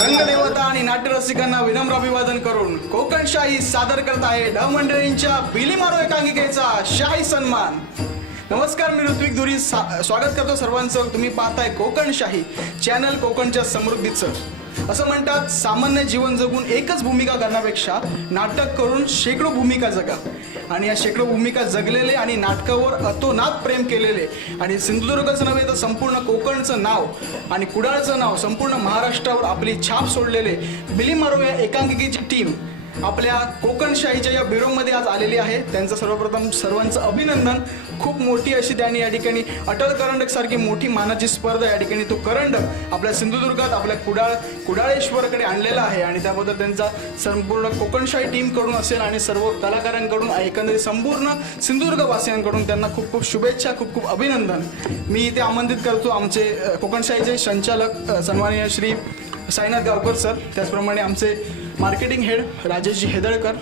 रंगदेवता आणि नाट्यरसिकांना विनम्र अभिवादन करून कोकणशाही सादर करत आहे ढ मंडळींच्या बिलीमारो एकांकिकेचा शाही सन्मान. नमस्कार, मी ऋत्विक धुरी स्वागत करतो सर्वांचं. तुम्ही पाहताय कोकणशाही चॅनल, कोकणच्या समृद्धीचं. असं म्हणतात, सामान्य जीवन जगून एकच भूमिका करण्यापेक्षा नाटक करून शेकडो भूमिका जगा. आणि या शेकडो भूमिका जगलेले आणि नाटकावर अतोनात प्रेम केलेले आणि सिंधुदुर्गच नव्हे तर संपूर्ण कोकणचं नाव आणि कुडाळचं नाव संपूर्ण महाराष्ट्रावर आपली छाप सोडलेले बिलीमारो या एकांकिकेची टीम आपल्या कोकणशाहीच्या या ब्युरोमध्ये आज आलेली आहे. त्यांचं सर्वप्रथम सर्वांचं अभिनंदन. खूप मोठी अशी त्यांनी या ठिकाणी अटल करंडक सारखी मोठी मानाची स्पर्धा या ठिकाणी तो करंडक आपल्या सिंधुदुर्गात आपल्या कुडाळेश्वरकडे आणलेला आहे आणि त्याबद्दल त्यांचा संपूर्ण कोकणशाही टीमकडून असेल आणि सर्व कलाकारांकडून एकंदरीत संपूर्ण सिंधुदुर्गवासियांकडून त्यांना खूप खूप शुभेच्छा, खूप खूप अभिनंदन. मी इथे आमंत्रित करतो आमचे कोकणशाहीचे संचालक सन्माननीय श्री साईनाथ गावकर सर, त्याचप्रमाणे आमचे मार्केटिंग हेड राजेशजी हेदळकर,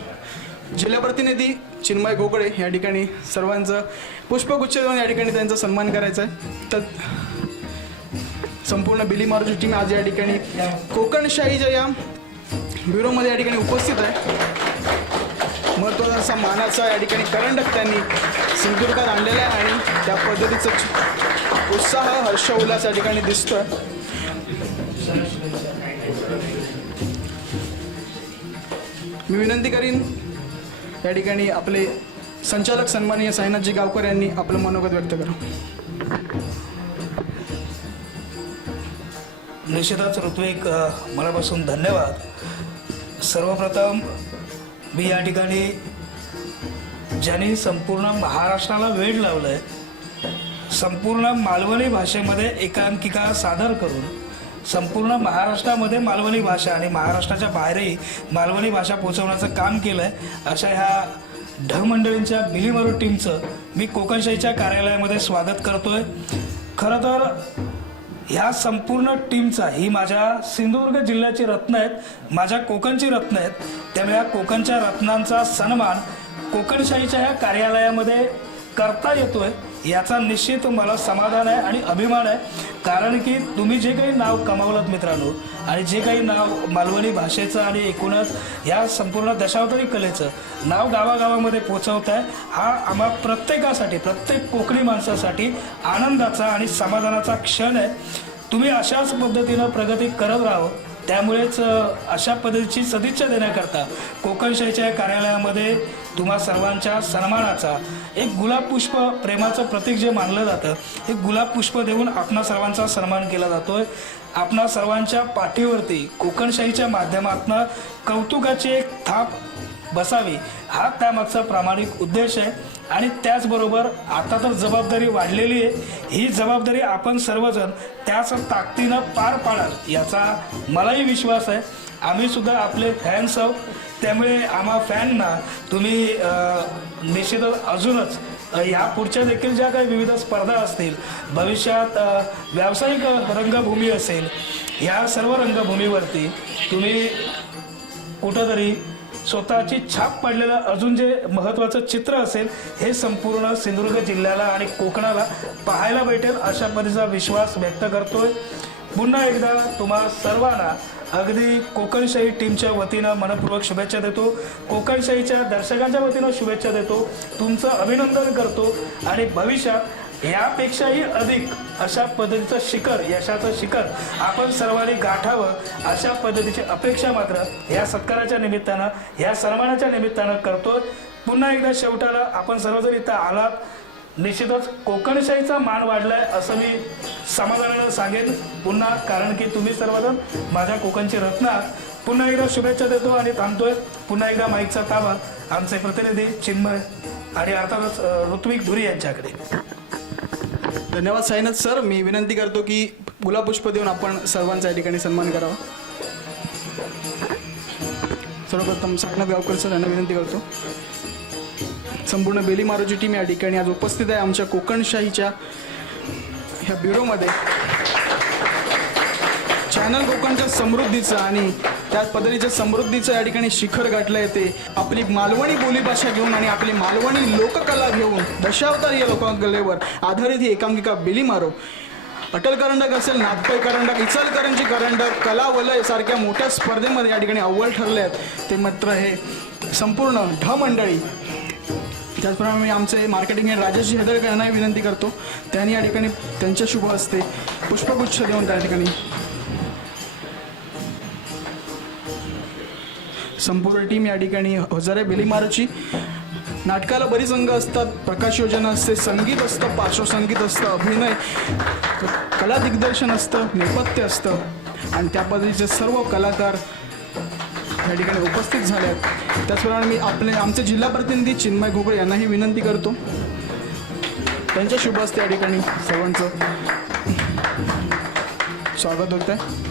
जिल्हा प्रतिनिधी चिन्मय घोगडे या ठिकाणी सर्वांचं पुष्पगुच्छ देऊन या ठिकाणी त्यांचा सन्मान करायचा आहे. तर संपूर्ण बिलीमारोची टीम आज या ठिकाणी कोकणशाहीच्या या ब्युरोमध्ये या ठिकाणी उपस्थित आहे. महत्त्वाचा असा मानाचा या ठिकाणी करंडक त्यांनी सिंधुदुर्गात आणलेला आहे आणि त्या पद्धतीचं उत्साह, हर्ष, उल्हास या ठिकाणी दिसतोय. मी विनंती करीन या ठिकाणी आपले संचालक सन्माननीय साईनाथजी गावकर यांनी आपलं मनोगत व्यक्त करा. निश्चितच ऋत्विक, मनापासून धन्यवाद. सर्वप्रथम मी या ठिकाणी ज्यांनी संपूर्ण महाराष्ट्राला वेड लावलं आहे, संपूर्ण मालवणी भाषेमध्ये एकांकिका सादर करून संपूर्ण महाराष्ट्रामध्ये मालवणी भाषा आणि महाराष्ट्राच्या बाहेरही मालवणी भाषा पोचवण्याचं काम केलं आहे, अशा ह्या ढ मंडळींच्या बिलीमारो टीमचं मी कोकणशाहीच्या कार्यालयामध्ये स्वागत करतोय. खरं तर ह्या संपूर्ण टीमचा, ही माझ्या सिंधुदुर्ग जिल्ह्याची रत्न आहेत, माझ्या कोकणची रत्न आहेत. त्यामुळे या कोकणच्या रत्नांचा सन्मान कोकणशाहीच्या ह्या कार्यालयामध्ये करता येतोय याचा निश्चित मला समाधान आहे आणि अभिमान आहे. कारण की तुम्ही जे काही नाव कमावलं मित्रांनो, आणि जे काही नाव मालवणी भाषेचं आणि एकूणच या संपूर्ण दशावतारी कलेचं नाव गावागावामध्ये पोचवत आहे, हा आम्हा प्रत्येकासाठी, प्रत्येक कोकणी माणसासाठी आनंदाचा आणि समाधानाचा क्षण आहे. तुम्ही अशाच पद्धतीनं प्रगती करत राहावं. त्यामुळेच अशा पद्धतीची सदिच्छा देण्याकरता कोकणशाहीच्या कार्यालयामध्ये तुम्हा सर्वांच्या सन्मानाचा एक गुलाब पुष्प, प्रेमाचं प्रतीक जे मानलं जातं, हे गुलाब पुष्प देऊन आपणा सर्वांचा सन्मान केला जातोय. आपणा सर्वांच्या पाठीवरती कोकणशाहीच्या माध्यमातून कौतुकाची एक थाप बसावी, हा त्यामागचा प्रामाणिक उद्देश आहे. आणि त्याचबरोबर आता तर जबाबदारी वाढलेली आहे, ही जबाबदारी आपण सर्वजण त्याच ताकदीनं पार पाडाल याचा मलाही विश्वास आहे. आम्ही सुद्धा आपले फॅन्स आहोत, त्यामुळे आम्हा फॅनना तुम्ही निश्चितच अजूनच या पुढच्या देखील ज्या काही विविध स्पर्धा असतील, भविष्यात व्यावसायिक रंगभूमी असेल, या सर्व रंगभूमीवरती तुम्ही कुठंतरी स्वतःची छाप पाडलेलं अजून जे महत्त्वाचं चित्र असेल, हे संपूर्ण सिंधुदुर्ग जिल्ह्याला आणि कोकणाला पाहायला भेटेल, अशा पद्धतीचा विश्वास व्यक्त करतोय. पुन्हा एकदा तुम्हा सर्वांना अगदी कोकणशाही टीमच्या वतीनं मनपूर्वक शुभेच्छा देतो, कोकणशाहीच्या दर्शकांच्या वतीनं शुभेच्छा देतो, तुमचं अभिनंदन करतो आणि भविष्यात यापेक्षाही अधिक अशा पद्धतीचं शिखर, यशाचं शिखर आपण सर्वांनी गाठावं, अशा पद्धतीची अपेक्षा मात्र या सत्काराच्या निमित्तानं, या सन्मानाच्या निमित्तानं करतो. पुन्हा एकदा शेवटाला आपण सर्वजण इथं आलात, निश्चितच कोकणशाहीचा मान वाढलाय असं मी समाधानानं सांगेन पुन्हा, कारण की तुम्ही सर्वजण माझ्या कोकणची रत्न आहात. पुन्हा एकदा शुभेच्छा देतो आणि थांबतोय. पुन्हा एकदा माईकचा ताबा आमचे प्रतिनिधी चिन्मय आणि अर्थातच ऋत्विक धुरी यांच्याकडे. धन्यवाद साईनाथ सर. मी विनंती करतो की गुलाब पुष्प देऊन आपण सर्वांचा या ठिकाणी सन्मान करावा. सर्वप्रथम साईनाथ गावकर सर यांना विनंती करतो. संपूर्ण बिलीमारोची टीम या ठिकाणी आज उपस्थित आहे आमच्या कोकणशाहीच्या ह्या ब्युरोमध्ये. चॅनल कोकणच्या समृद्धीचं आणि त्याच पद्धतीचं समृद्धीचं या ठिकाणी शिखर गाठलं येते. आपली मालवणी बोलीभाषा घेऊन आणि आपली मालवणी लोककला घेऊन दशावतारी या लोककलेवर आधारित ही एकांकिका बिलीमारो. अटल करंडक असेल, नागपै करंडक, इचलकरंजी करंडक, कला वलय सारख्या मोठ्या स्पर्धेमध्ये या ठिकाणी अव्वल ठरले आहेत ते मात्र हे संपूर्ण ढ मंडळी. त्याचप्रमाणे मी आमचे मार्केटिंग हेड राजेश हेदरकर यांनाही विनंती करतो, त्यांनी या ठिकाणी त्यांच्या शुभ हस्ते पुष्पगुच्छ देऊन त्या ठिकाणी संपूर्ण टीम या ठिकाणी हजारे बिलीमारोची. नाटकाला बरीच अंग असतात, प्रकाश योजना असते, संगीत असतं, पार्श्वसंगीत असतं, अभिनय, कला दिग्दर्शन असतं, नेपथ्य असतं आणि त्या पद्धतीचे सर्व कलाकार या ठिकाणी उपस्थित झाले आहेत. त्याचप्रमाणे मी आमचे जिल्हा प्रतिनिधी चिन्मय घोगळे यांनाही विनंती करतो, त्यांच्या शुभ हस्ते या ठिकाणी सर्वांचं स्वागत होत आहे.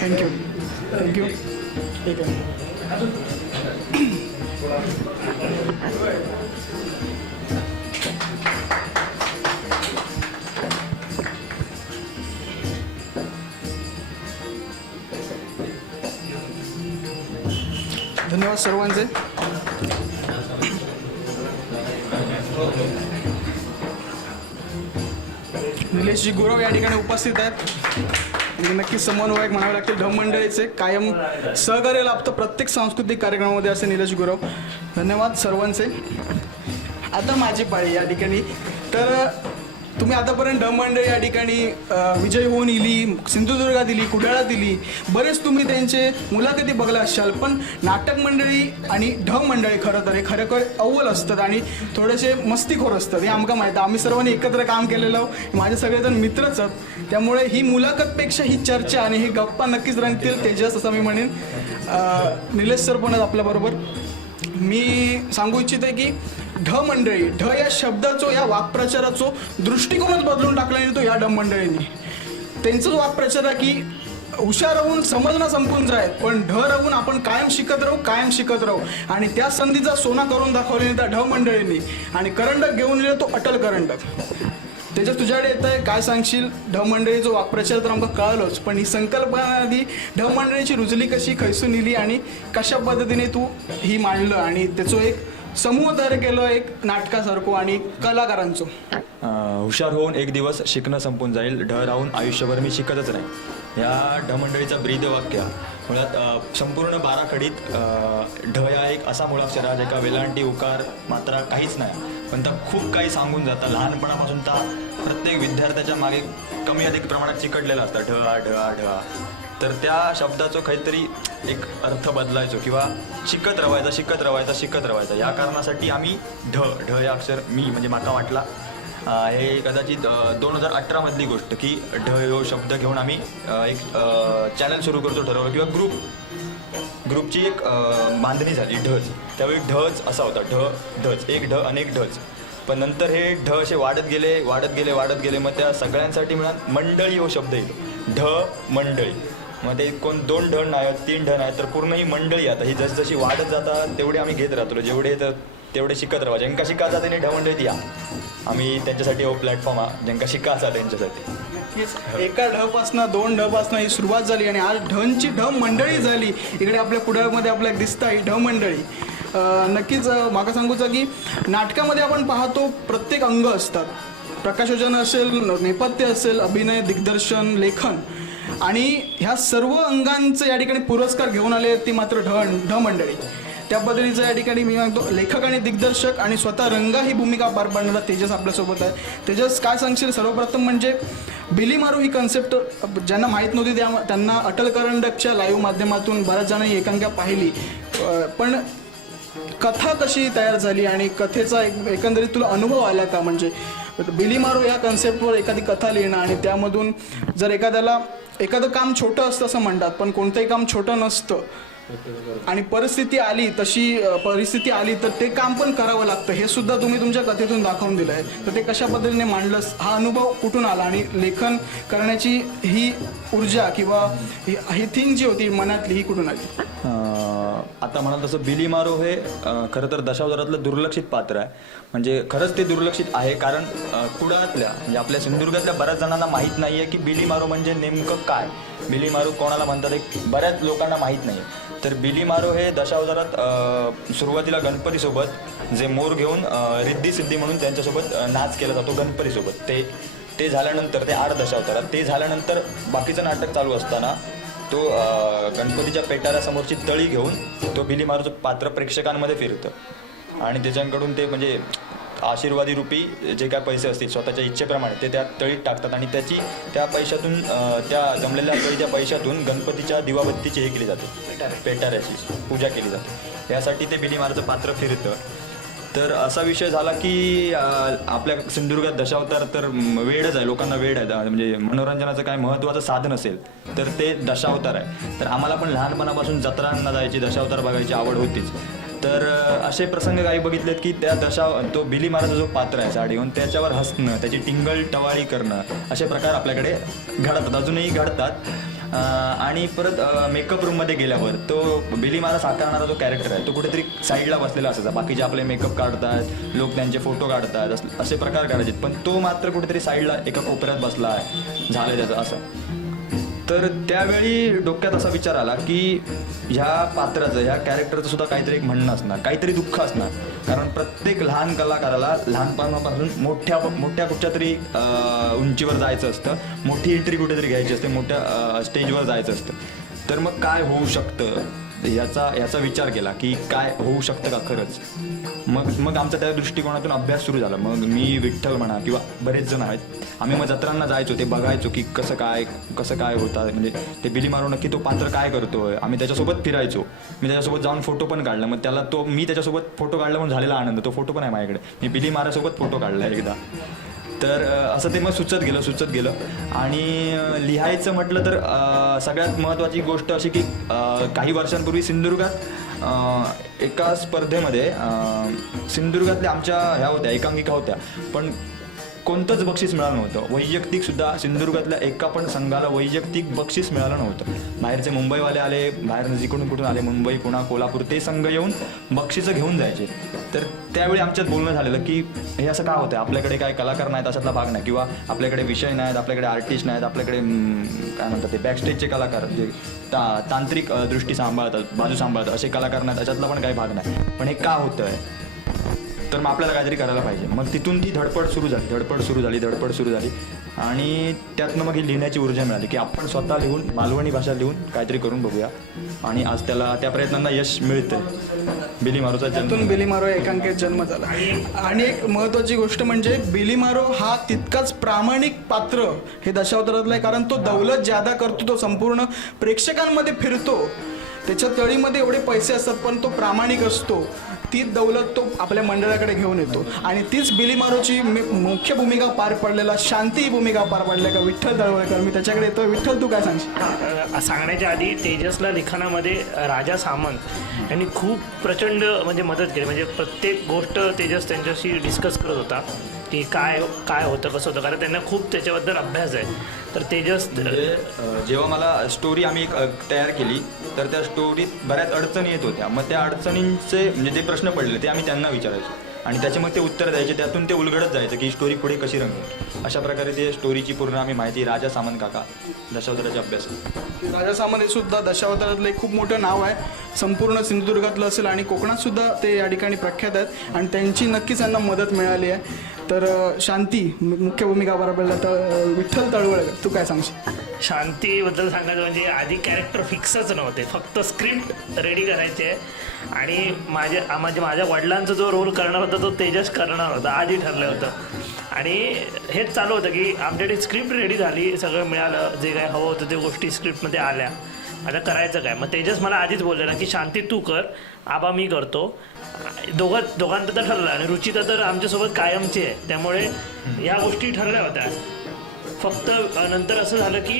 Thank you thank you. ठीक आहे. धन्यवाद सर्वांचे. निलेशजी गुरव या ठिकाणी उपस्थित आहेत. नक्की समन्वयक म्हणावे लागतील ढ मंडळीचे, कायम सहकार्य लाभतं प्रत्येक सांस्कृतिक कार्यक्रमामध्ये असे निलेश गुरव. धन्यवाद सर्वांचे. आता माझी पाळी या ठिकाणी. तर तुम्ही आतापर्यंत ढ मंडळी या ठिकाणी विजय होऊन इली, सिंधुदुर्गात दिली, कुडाळात दिली, बरेच तुम्ही त्यांचे मुलाखती बघला असाल. पण नाटक मंडळी आणि ढ मंडळी खरं तर हे खरोखर अव्वल असतात आणि थोडेसे मस्तीखोर असतात, हे आमका माहीत. आम्ही सर्वांनी एकत्र काम केलेलं, माझे सगळेजण मित्रच आहेत. त्यामुळे ही मुलाखतपेक्षा ही चर्चा आणि ही गप्पा नक्कीच रंगतील. तेजस असं मी म्हणेन. निलेश सर पण आहेत आपल्याबरोबर. मी सांगू इच्छिते की ढ मंडळी, ढ या शब्दाचो, या वाक्प्रचाराचो दृष्टिकोनच बदलून टाकला तो या ढ मंडळींनी. त्यांचंच वाक्प्रचार आहे की हुशार राहून समजणं संपून जाय, पण ढ राहून आपण कायम शिकत राहू, कायम शिकत राहू. आणि त्या संधीचा सोना करून दाखवलेली त्या ढ मंडळींनी. आणि करंडक घेऊन येईल तो अटल करंडक. त्याच्यात तुझ्याकडे येत आहे, काय सांगशील? ढ मंडळीचा वाक्प्रचार तर आमका कळलोच, पण ही संकल्पना आधी ढ मंडळीची रुजली कशी, खैसून इली आणि कशा पद्धतीने तू ही मांडलं आणि त्याचं एक समूह तयार केलं एक नाटकासारखं आणि कलाकारांचं. हुशार होऊन एक दिवस शिकणं संपून जाईल, ढ राहून आयुष्यभर मी शिकतच नाही. या ढ मंडळीचा ब्रीद वाक्य मुळात संपूर्ण 12 कडीत ढ या एक असा मुळाक्षर आहे ज्याका वेलांटी, उकार, मात्रा काहीच नाही, पण त्या खूप काही सांगून जातात. लहानपणापासून त्या प्रत्येक विद्यार्थ्याच्या मागे कमी अधिक प्रमाणात चिकटलेला असतात ढ आ ढ आ ढ आ. तर त्या शब्दाचं काहीतरी एक अर्थ बदलायचो किंवा शिकत रवायचा. या कारणासाठी आम्ही ढ या अक्षर मी म्हणजे माका वाटला हे कदाचित 2018 मधली गोष्ट की ढ ह्यो शब्द घेऊन आम्ही एक चॅनल सुरू करतो ठरवलं किंवा ग्रुपची एक बांधणी झाली ढच. त्यावेळी ढच असा होता, ढच एक ढ अनेक ढच. पण नंतर हे ढ असे वाढत गेले. मग त्या सगळ्यांसाठी मिळून मंडळी हो शब्द येतो, ढ मंडळी. मग ते कोण 2 ढ नाही, 3 ढ नाही, तर पूर्ण ही मंडळी. आता ही जशी वाढत जातात तेवढे आम्ही घेत राहतो, जेवढे येतात तेवढे शिकत राहा. ज्यांका शिका जाते नाही ढ मंडळी या आम्ही त्यांच्यासाठी हो प्लॅटफॉर्म हा ज्यांका शिका असा त्यांच्यासाठी. एका ढ पासनं 2 ढ पासनं ही सुरुवात झाली आणि आज ढंची ढ मंडळी झाली. इकडे आपल्या कुडाळमध्ये आपल्याला दिसतं ही ढ मंडळी. नक्कीच माका सांगूचं की नाटकामध्ये आपण पाहतो प्रत्येक अंग असतात. प्रकाश योजना असेल, नेपथ्य असेल, अभिनय, दिग्दर्शन, लेखन आणि ह्या सर्व अंगांचे या ठिकाणी पुरस्कार घेऊन आले ती मात्र ढ मंडळी. त्या पद्धतीचं या ठिकाणी मी सांगतो लेखक आणि दिग्दर्शक आणि स्वतः रंगा ही भूमिका पार पाडणारा तेजस आपल्यासोबत आहे. तेजस, काय सांगशील? सर्वप्रथम म्हणजे बिलीमारो ही कन्सेप्ट ज्यांना माहीत नव्हती त्यांना अटल करंडकच्या लाईव्ह माध्यमातून बऱ्याच जणांनी एकांकिका पाहिली, पण कथा कशी तयार झाली आणि कथेचा एकंदरीत तुला अनुभव आला का? म्हणजे बिलीमारो या कन्सेप्टवर एखादी कथा लिहिणं आणि त्यामधून जर एखादं काम छोटं असतं असं म्हणतात, पण कोणतंही काम छोटं नसतं आणि परिस्थिती आली तर ते काम पण करावं लागतं, हे सुद्धा तुम्ही तुमच्या कथेतून दाखवून दिलं आहे. तर ते कशा पद्धतीने मांडलंस, हा अनुभव कुठून आला आणि लेखन करण्याची ही ऊर्जा किंवा ही थिंग जी होती मनातली ही कुठून आली? आता म्हणाल तसं बिली मारो हे खरं तर दशावतारातलं दुर्लक्षित पात्र आहे. म्हणजे खरंच ते दुर्लक्षित आहे, कारण कुडाळातल्या म्हणजे आपल्या सिंधुदुर्गातल्या बऱ्याच जणांना माहीत नाही आहे की बिली मारो म्हणजे नेमकं काय, बिली मारो कोणाला म्हणतात हे बऱ्याच लोकांना माहीत नाही. तर बिली मारो हे दशावतारात सुरुवातीला गणपतीसोबत जे मोर घेऊन रिद्धी सिद्धी म्हणून त्यांच्यासोबत नाच केला जातो गणपतीसोबत. ते झाल्यानंतर ते 8 दशावतारात ते झाल्यानंतर बाकीचं नाटक चालू असताना तो गणपतीच्या पेटाऱ्यासमोरची तळी घेऊन तो बिली मारोचं पात्र प्रेक्षकांमध्ये फिरतं आणि त्याच्याकडून ते म्हणजे आशीर्वादी रूपी जे काय पैसे असतील स्वतःच्या इच्छेप्रमाणे ते त्या तळीत टाकतात आणि त्या पैशातून त्या जमलेल्या तळीच्या पैशातून गणपतीच्या दिवाबत्तीची हे केली जाते, पेटाऱ्याची पूजा केली जाते. यासाठी ते बिली मारोचं पात्र फिरतं. तर असा विषय झाला की आपल्या सिंधुदुर्गात दशावतार तर वेडच आहे, लोकांना वेड आहे. म्हणजे मनोरंजनाचं काय महत्त्वाचं साधन असेल तर ते दशावतार आहे. तर आम्हाला पण लहानपणापासून जत्रांना जायची, दशावतार बघायची आवड होतीच. तर असे प्रसंग काही बघितलेत की तो बिली माराचा जो पात्र आहे साडी घेऊन त्याच्यावर हसणं, त्याची टिंगल टवाळी करणं असे प्रकार आपल्याकडे घडतात, अजूनही घडतात. आणि परत मेकअप रूममध्ये गेल्यावर तो बिली मारा साकारणारा जो कॅरेक्टर आहे तो कुठेतरी साईडला बसलेला असायचा. बाकीचे आपले मेकअप काढतात, लोक त्यांचे फोटो काढतात, असे प्रकार काढायचे, पण तो मात्र कुठेतरी साईडला एका कोपऱ्यात बसला आहे, झालं त्याचं असं. तर त्यावेळी डोक्यात असा विचार आला की ह्या पात्राचं, ह्या कॅरेक्टरचं सुद्धा काहीतरी एक म्हणणं असणार, काहीतरी दुःख असणार. कारण प्रत्येक लहान कलाकाराला लहानपणापासून मोठ्या कुठच्या तरी उंचीवर जायचं असतं, मोठी एंट्री कुठेतरी घ्यायची असते, मोठ्या स्टेजवर जायचं असतं. तर मग काय होऊ शकतं याचा विचार केला की काय होऊ शकतं का खरंच. मग आमचा त्या दृष्टिकोनातून अभ्यास सुरू झाला. मग मी, विठ्ठल म्हणा किंवा बरेच जण आहेत, आम्ही मग जत्रांना जायचो, ते बघायचो की कसं काय होतं, म्हणजे ते बिली मारो नक्की तो पात्र काय करतोय. आम्ही त्याच्यासोबत फिरायचो, मी त्याच्यासोबत जाऊन फोटो पण काढला. मग मी त्याच्यासोबत फोटो काढला म्हणून झालेला आनंद, तो फोटो पण आहे माझ्याकडे, मी बिली मारासोबत फोटो काढला एकदा. तर असं ते मग सुचत गेलं. आणि लिहायचं म्हटलं तर सगळ्यात महत्त्वाची गोष्ट अशी की काही वर्षांपूर्वी सिंधुदुर्गात एका स्पर्धेमध्ये सिंधुदुर्गातल्या आमच्या ह्या होत्या, एकांकिका होत्या, पण कोणतंच बक्षीस मिळालं नव्हतं. वैयक्तिकसुद्धा सिंधुदुर्गातल्या एका पण संघाला वैयक्तिक बक्षीस मिळालं नव्हतं. बाहेरचे मुंबईवाले आले, बाहेर जिकडून कुठून आले, मुंबई, पुणा, कोल्हापूर, ते संघ येऊन बक्षिसं घेऊन जायचे. तर त्यावेळी आमच्यात बोलणं झालेलं की हे असं का होतं, आपल्याकडे काय कलाकार नाहीत अशातला भाग नाही, किंवा आपल्याकडे विषय नाहीत, आपल्याकडे आर्टिस्ट नाहीत, आपल्याकडे काय म्हणतात ते बॅकस्टेजचे कलाकार जे तांत्रिक दृष्टी सांभाळतात, बाजू सांभाळतात, असे कलाकार नाहीत, अशातला पण काही भाग नाही. पण हे का होतं आहे, तर मग आपल्याला काहीतरी करायला पाहिजे. मग तिथून ती धडपड सुरू झाली आणि त्यातनं मग ही लिहिण्याची ऊर्जा मिळाली की आपण स्वतः लिहून, मालवणी भाषा लिहून काहीतरी करून बघूया. आणि आज त्या प्रयत्नांना यश मिळतंय. बिली मारोचा त्यातून बिली मारो या एकांकिकेत जन्म झाला. आणि एक महत्त्वाची गोष्ट म्हणजे बिली मारो हा तितकाच प्रामाणिक पात्र हे दशावतारातलं आहे, कारण तो दौलत ज्यादा करतो, तो संपूर्ण प्रेक्षकांमध्ये फिरतो, त्याच्या तळीमध्ये एवढे पैसे असतात, पण तो प्रामाणिक असतो. तीच दौलत तो आपल्या मंडळाकडे घेऊन येतो. आणि तीच बिली मारोची मुख्य भूमिका पार पडलेला, शांती भूमिका पार पडल्या का विठ्ठल तळवळकर. मी त्याच्याकडे येतो. विठ्ठल, तू काय सांगशील? सांगण्याच्या आधी तेजसला लिखाणामध्ये राजा सामंत यांनी खूप प्रचंड म्हणजे मदत केली. म्हणजे प्रत्येक गोष्ट तेजस त्यांच्याशी डिस्कस करत होता की काय होतं, कसं होतं, कारण त्यांना खूप त्याच्याबद्दल अभ्यास आहे. तर तेजस जेव्हा मला स्टोरी आम्ही तयार केली तर त्या स्टोरीत बऱ्याच अडचणी येत होत्या. मग त्या अडचणींचे म्हणजे जे प्रश्न पडले ते आम्ही त्यांना विचारायचो आणि त्याचे मग ते उत्तर द्यायचे. त्यातून ते उलगडत जायचं की स्टोरी पुढे कशी रंगेल. अशा प्रकारे ते स्टोरीची पूर्ण आम्ही माहिती, राजा सामंत काका, दशावताराचे अभ्यास. राजा सामंत हे सुद्धा दशावतारातलं एक खूप मोठं नाव आहे, संपूर्ण सिंधुदुर्गातलं असेल आणि कोकणात सुद्धा ते या ठिकाणी प्रख्यात आहेत आणि त्यांची नक्कीच त्यांना मदत मिळाली आहे. तर शांती मुख्य भूमिका पार पडल्या. तर विठ्ठल तळवळकर, तू काय सांगशील? शांतीबद्दल सांगायचं म्हणजे आधी कॅरेक्टर फिक्सच नव्हते, फक्त स्क्रिप्ट रेडी करायचे आणि माझ्या वडिलांचा जो रोल करणार होता तो तेजस करणार होता, आधी ठरलं होतं. आणि हेच चालू होतं की आमच्याकडे स्क्रिप्ट रेडी झाली, सगळं मिळालं, जे काय हवं होतं ते गोष्टी स्क्रिप्टमध्ये आल्या, आता करायचं काय. मग तेजस मला आधीच बोललेला की शांती तू कर, आबा मी करतो. दोघांचं तर ठरलं आणि रुचिता तर आमच्यासोबत कायमची आहे, त्यामुळे या गोष्टी ठरल्या होत्या. फक्त नंतर असं झालं की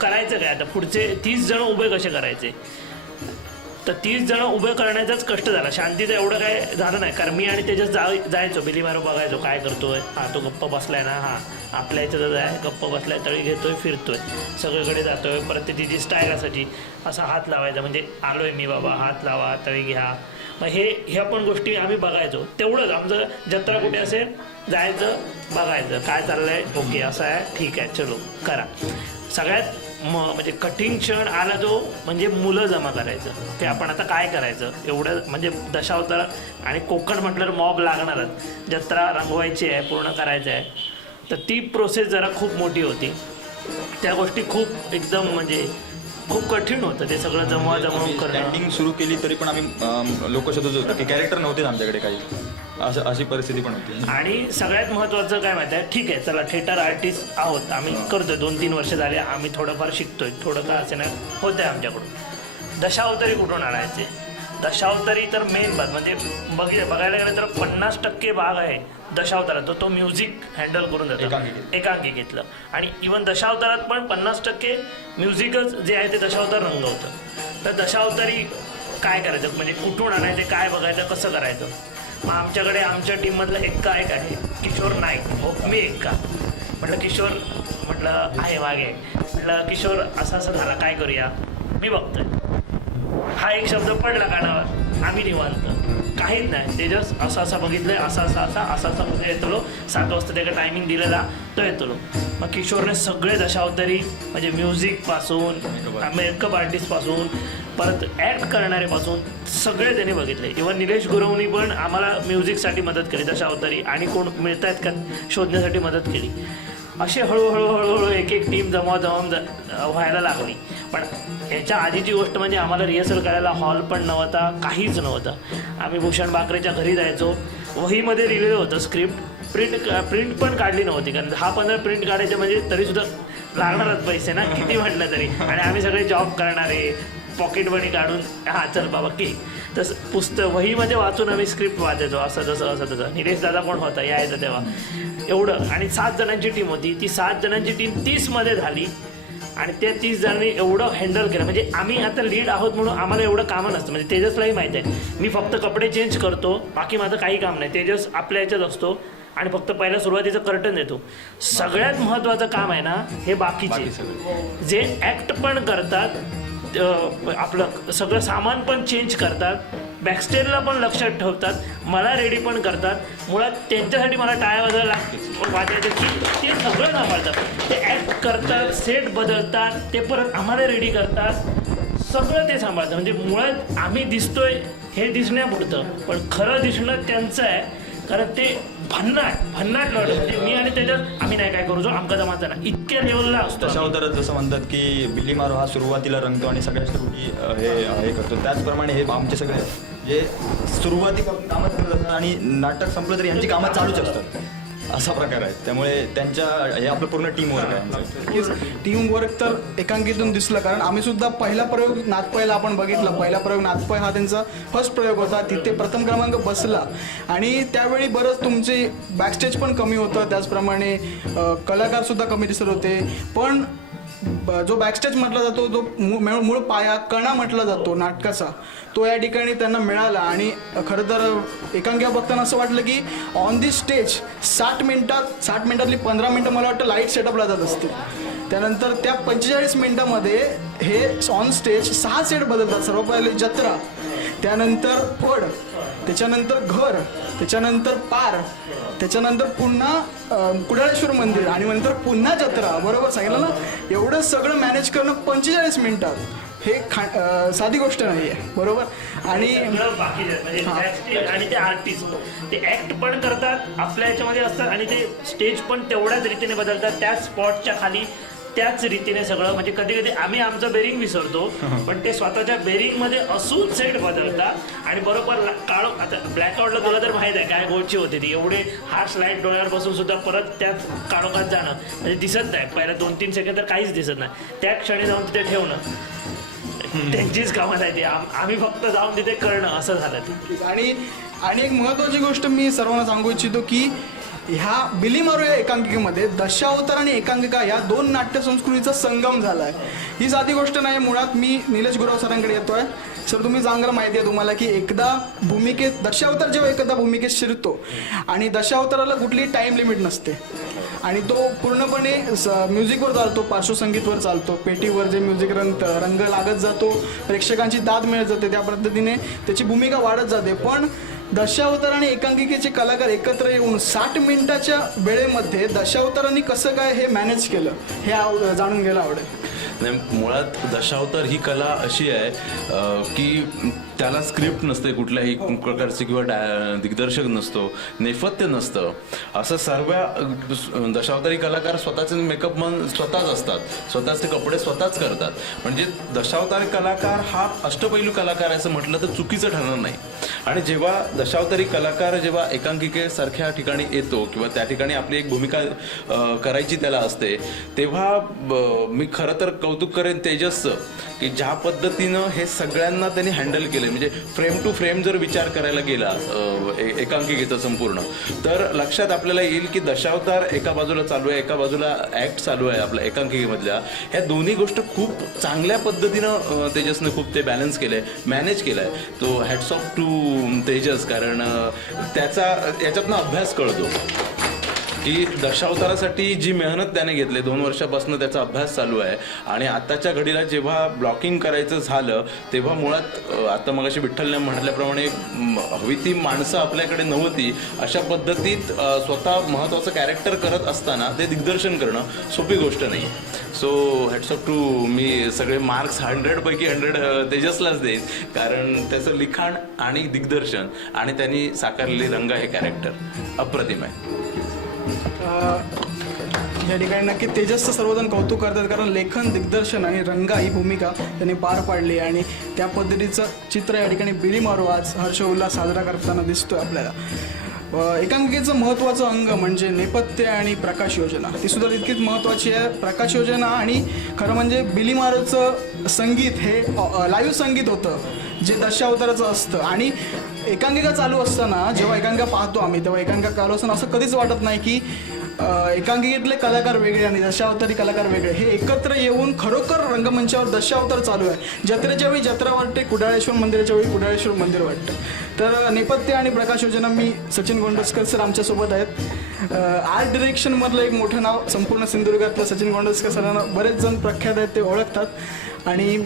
करायचं काय, आता पुढचे 30 जण उभे कसे करायचे. तर 30 जण उभं करण्याचाच कष्ट झाला. शांतीचं एवढं काय झालं नाही, कारण मी आणि तेजस जायचो बिली मारो बघायचो काय करतोय, हा तो गप्प बसलाय ना, हा आपल्या याच्यात जाय गप्प बसलाय, तळी घेतोय, फिरतोय, सगळीकडे जातोय. परत त्याची जी स्टाईल असायची, असा हात लावायचा, म्हणजे आलोय मी बाबा, हात लावा, तळी घ्या. मग ह्या पण गोष्टी आम्ही बघायचो. तेवढंच आमचं जत्रा कुठे असेल जायचं, बघायचं काय चाललंय, ओके असं आहे, ठीक आहे, चलो करा. सगळ्यात म्हणजे कठीण क्षण आला जो म्हणजे मुलं जमा करायचं, ते आपण आता काय करायचं, एवढं म्हणजे दशावतार आणि कोकण म्हटलं मॉब लागणारच, जत्रा रंगवायची आहे, पूर्ण करायचं आहे. तर ती प्रोसेस जरा खूप मोठी होती. त्या गोष्टी खूप एकदम म्हणजे खूप कठीण होतं ते सगळं जमवून करणं. स्टँडिंग सुरू केली तरी पण आम्ही लोक शोधत होतो की कॅरेक्टर नव्हतेच आमच्याकडे काही, अशी परिस्थिती पण होती. आणि सगळ्यात महत्त्वाचं काय माहिती आहे, ठीक आहे चला थिएटर आर्टिस्ट आहोत आम्ही, करतोय 2-3 वर्ष झाले आम्ही, थोडंफार शिकतोय, थोडं का असे नाही होतंय आमच्याकडून. दशावतारी कुठून आणायचे? दशावतारी तर मेन भाग म्हणजे बघायला गेलं तर 50% भाग आहे दशावतारात, तो म्युझिक हँडल करून जातो, एकांकिकेतलं. आणि इवन दशावतारात पण 50% म्युझिकच जे आहे ते दशावतार रंगवतं. तर दशावतारी काय करायचं, म्हणजे कुठून आणायचे, काय बघायचं, कसं करायचं. मग आमच्याकडे आमच्या टीममधलं एक्का एक आहे किशोर नाईक, हो मी एक्का. म्हटलं किशोर, म्हटलं आहे मागे, म्हटलं किशोर असं असं झाला, काय करूया, मी बघतोय. हा एक शब्द पडला कानावर, आम्ही निवांत, काहीच नाही, तेजस असं असं बघितलंय, असा म्हणजे येतो 7 वाजता त्याला टायमिंग दिलेला, तो येतो. मग किशोरने सगळे दशावतारी म्हणजे म्युझिकपासून, मेकअप आर्टिस्टपासून, परत ॲक्ट करणाऱ्यापासून सगळे त्याने बघितले. इव्हन निलेश गुरवनी पण आम्हाला म्युझिकसाठी मदत केली दशावतारी, आणि कोण मिळत आहेत का शोधण्यासाठी मदत केली. असे हळूहळू एक टीम जमावून व्हायला लागली. पण याच्या आधीची गोष्ट म्हणजे आम्हाला रिहर्सल करायला हॉल पण नव्हता, काहीच नव्हतं. आम्ही भूषण बाकरेच्या घरी जायचो, वहीमध्ये लिहिलेलं होतं स्क्रिप्ट, प्रिंट पण काढली नव्हती, कारण 10-15 प्रिंट काढायचे म्हणजे तरीसुद्धा लागणारच पैसे ना, किती म्हटलं तरी. आणि आम्ही सगळे जॉब करणारे, पॉकेट मनी काढून हा चल बाबा की तसं पुस्तक वहीमध्ये वाचून आम्ही स्क्रिप्ट वाचायचो, असं तसं. निलेश दादा पण होता यायचं तेव्हा, एवढं. आणि 7 जणांची टीम होती, ती 7 जणांची टीम 30मध्ये झाली. आणि त्या 30 जणांनी एवढं हँडल केलं, म्हणजे आम्ही आता लीड आहोत म्हणून आम्हाला एवढं कामं नसतं. म्हणजे तेजसलाही माहिती आहे, मी फक्त कपडे चेंज करतो, बाकी माझं काही काम नाही. तेजस आपल्या याच्यात असतो आणि फक्त पहिल्या सुरुवातीचं कर्टन देतो. सगळ्यात महत्त्वाचं काम आहे ना हे बाकीचे, जे ॲक्ट पण करतात, आपलं सगळं सामान पण चेंज करतात, बॅकस्टेजला पण लक्षात ठेवतात, मला रेडी पण करतात. मुळात त्यांच्यासाठी मला टाळ्या वाजायचं की ते सगळं सांभाळतात, ते ॲक्ट करतात, सेट बदलतात, ते परत आम्हाला रेडी करतात, सगळं ते सांभाळतात. म्हणजे मुळात आम्ही दिसतोय हे दिसण्यापुरतं, पण खरं दिसणं त्यांचं आहे, कारण ते भन्नाट लढ. म्हणजे मी आणि त्याच्यात आम्ही नाही काय करू जो आमका जमाचा ना, इतक्या लेवलला असतो. दशावतारात जसं म्हणतात की बिल्ली मारो हा सुरुवातीला रंगतो आणि सगळ्या शेवटी हे करतो, त्याचप्रमाणे हे आमचे सगळे जे सुरुवातीपासून कामं चालू असतात आणि नाटक संपलं तरी यांची कामं चालूच असतात, असा प्रकार आहे. त्यामुळे हे आपलं पूर्ण टीम वर्क आहे. टीम वर्क तर एकांकितून दिसलं, कारण आम्ही सुद्धा पहिला प्रयोग नाथपयला आपण बघितलं. पहिला प्रयोग नाथपय हा त्यांचा फर्स्ट प्रयोग होता, तिथे प्रथम क्रमांक बसला. आणि त्यावेळी बरंच तुमचे बॅकस्टेज पण कमी होतं, त्याचप्रमाणे कलाकार सुद्धा कमी दिसत होते. पण जो बॅकस्टेज म्हटला जातो, जो मूळ पाया कणा म्हटला जातो नाटकाचा, तो या ठिकाणी त्यांना मिळाला. आणि खरं तर एकांकिका बघताना असं वाटलं की ऑन दी स्टेज 60 मिनिटातली 15 मिनिटं मला वाटतं लाईट सेटअपला जात असतील. त्यानंतर त्या 45 मिनिटामध्ये हे ऑन स्टेज 6 सेट बदलतात. सर्व पहिले जत्रा, त्यानंतर फड, त्याच्यानंतर घर, त्याच्यानंतर पार, त्याच्यानंतर पुन्हा कुडाळेश्वर मंदिर, आणि नंतर पुन्हा जत्रा. बरोबर सांगितलं ना? एवढं सगळं मॅनेज करणं 45 मिनिटात हे साधी गोष्ट नाही आहे. बरोबर. आणि म्हणजे आणि ते आर्टिस्ट ते ऍक्ट पण करतात, आपल्या याच्यामध्ये असतात, आणि ते स्टेज पण तेवढ्याच रीतीने बदलतात, त्याच स्पॉटच्या खाली त्याच रीतीने सगळं. म्हणजे कधी कधी आम्ही आमचं बेरिंग विसरतो, पण ते स्वतःच्या बेरिंगमध्ये असून सेट बदलतात. आणि बरोबर काळो आता ब्लॅकआउटला तुला तर माहीत आहे काय गोष्टी होती ती, एवढे हार्श लाईट डोळ्यावर बसून सुद्धा परत त्याच काळोखात जाणं, म्हणजे दिसत नाही पहिल्या 2-3 सेकंद तर काहीच दिसत नाही, त्या क्षणी जाऊन तिथे ठेवणं त्यांचीच कामं नाही ती, आम्ही फक्त जाऊन तिथे करणं, असं झालं ते. आणि एक महत्त्वाची गोष्ट मी सर्वांना सांगू इच्छितो की ह्या बिली मारो या एकांकिकेमध्ये दशावतार आणि एकांकिका ह्या 2 नाट्यसंस्कृतीचा संगम झाला आहे. ही साधी गोष्ट नाही. मुळात मी निलेश गुरव सरांकडे येतो आहे. सर तुम्ही चांगलं माहिती आहे तुम्हाला की एकदा भूमिकेत दशावतार जेव्हा एखादा भूमिकेत शिरतो आणि दशावताराला कुठली टाइम लिमिट नसते आणि तो पूर्णपणे म्युझिकवर चालतो, पार्श्वसंगीतवर चालतो, पेटीवर जे म्युझिक रंग लागत जातो, प्रेक्षकांची दाद मिळत जाते, त्या पद्धतीने त्याची भूमिका वाढत जाते. पण दशावतार आणि एकांकिकेचे कलाकार एकत्र येऊन 60 मिनिटाच्या वेळेमध्ये दशावतारांनी कसं काय हे मॅनेज केलं हे जाणून घ्यायला आवडेल. नाही, मुळात दशावतार ही कला अशी आहे की त्याला स्क्रिप्ट नसते कुठल्याही प्रकारची किंवा दिग्दर्शक नसतो, नेपथ्य नसतं. असं सर्व दशावतारी कलाकार स्वतःचे मेकअप मन स्वतःच असतात, स्वतःचे कपडे स्वतःच करतात. म्हणजे दशावतारी कलाकार हा अष्टपैलू कलाकार असं म्हटलं तर चुकीचं ठरणार नाही. आणि जेव्हा दशावतारी कलाकार जेव्हा एकांकिकेसारख्या ठिकाणी येतो किंवा त्या ठिकाणी आपली एक भूमिका करायची त्याला असते, तेव्हा मी खरं तर कौतुक करेन तेजसचं की ज्या पद्धतीनं हे सगळ्यांना त्यांनी हँडल केलं. म्हणजे फ्रेम टू फ्रेम जर विचार करायला गेला एकांकिकेचा संपूर्ण, तर लक्षात आपल्याला येईल की दशावतार एका बाजूला चालू आहे, एका बाजूला ऍक्ट चालू आहे आपल्या एकांकिकेमधल्या. ह्या दोन्ही गोष्ट खूप चांगल्या पद्धतीनं तेजसने खूप ते बॅलन्स केलंय, मॅनेज केलंय. तो हॅट्स ऑफ टू तेजस, कारण त्याचा याच्यातनं अभ्यास कळतो की दशावतारासाठी जी मेहनत त्याने घेतली, 2 वर्षापासून त्याचा अभ्यास चालू आहे. आणि आताच्या घडीला जेव्हा ब्लॉकिंग करायचं झालं तेव्हा मुळात आता मगाशी विठ्ठलने म्हटल्याप्रमाणे हवी ती माणसं आपल्याकडे नव्हती. अशा पद्धतीत स्वतः महत्त्वाचं कॅरेक्टर करत असताना ते दिग्दर्शन करणं सोपी गोष्ट नाही. सो हॅट्स ऑफ टू, मी सगळे मार्क्स 100 पैकी 100 तेजसलाच देईन, कारण त्याचं लिखाण आणि दिग्दर्शन आणि त्यांनी साकारलेली रंग हे कॅरेक्टर अप्रतिम आहे. या ठिकाणी नक्की तेजसचं सर्वजण कौतुक करतात, कारण लेखन, दिग्दर्शन आणि रंगा ही भूमिका त्यांनी पार पाडली आणि त्या पद्धतीचं चित्र या ठिकाणी बिली मारो आज हर्षोल्लास साजरा करताना दिसतोय आपल्याला. एकांकिकेचं महत्त्वाचं अंग म्हणजे नेपथ्य आणि प्रकाश योजना, ती सुद्धा तितकीच महत्त्वाची आहे. प्रकाश योजना आणि खरं म्हणजे बिली मारोचं संगीत हे लाईव्ह संगीत होतं जे दशावताराचं असतं. आणि एकांकिका चालू असताना जेव्हा एकांकिका पाहतो आम्ही तेव्हा एकांकिका चालू असताना असं कधीच वाटत नाही की एकांकिकेतले कलाकार वेगळे आणि दशावतारी कलाकार वेगळे, हे एकत्र येऊन खरोखर रंगमंचावर दशावतार चालू आहे. जत्रेच्या वेळी जत्रा वाटते, कुडाळेश्वर मंदिराच्या वेळी कुडाळेश्वर मंदिर वाटतं. तर नेपथ्य आणि प्रकाश योजना, मी सचिन गोंडस्कर सर आमच्यासोबत आहेत. आर्ट डिरेक्शनमधलं एक मोठं नाव संपूर्ण सिंधुदुर्गातलं सचिन गोंडस्कर सरांना बरेच जण प्रख्यात आहेत, ते ओळखतात. आणि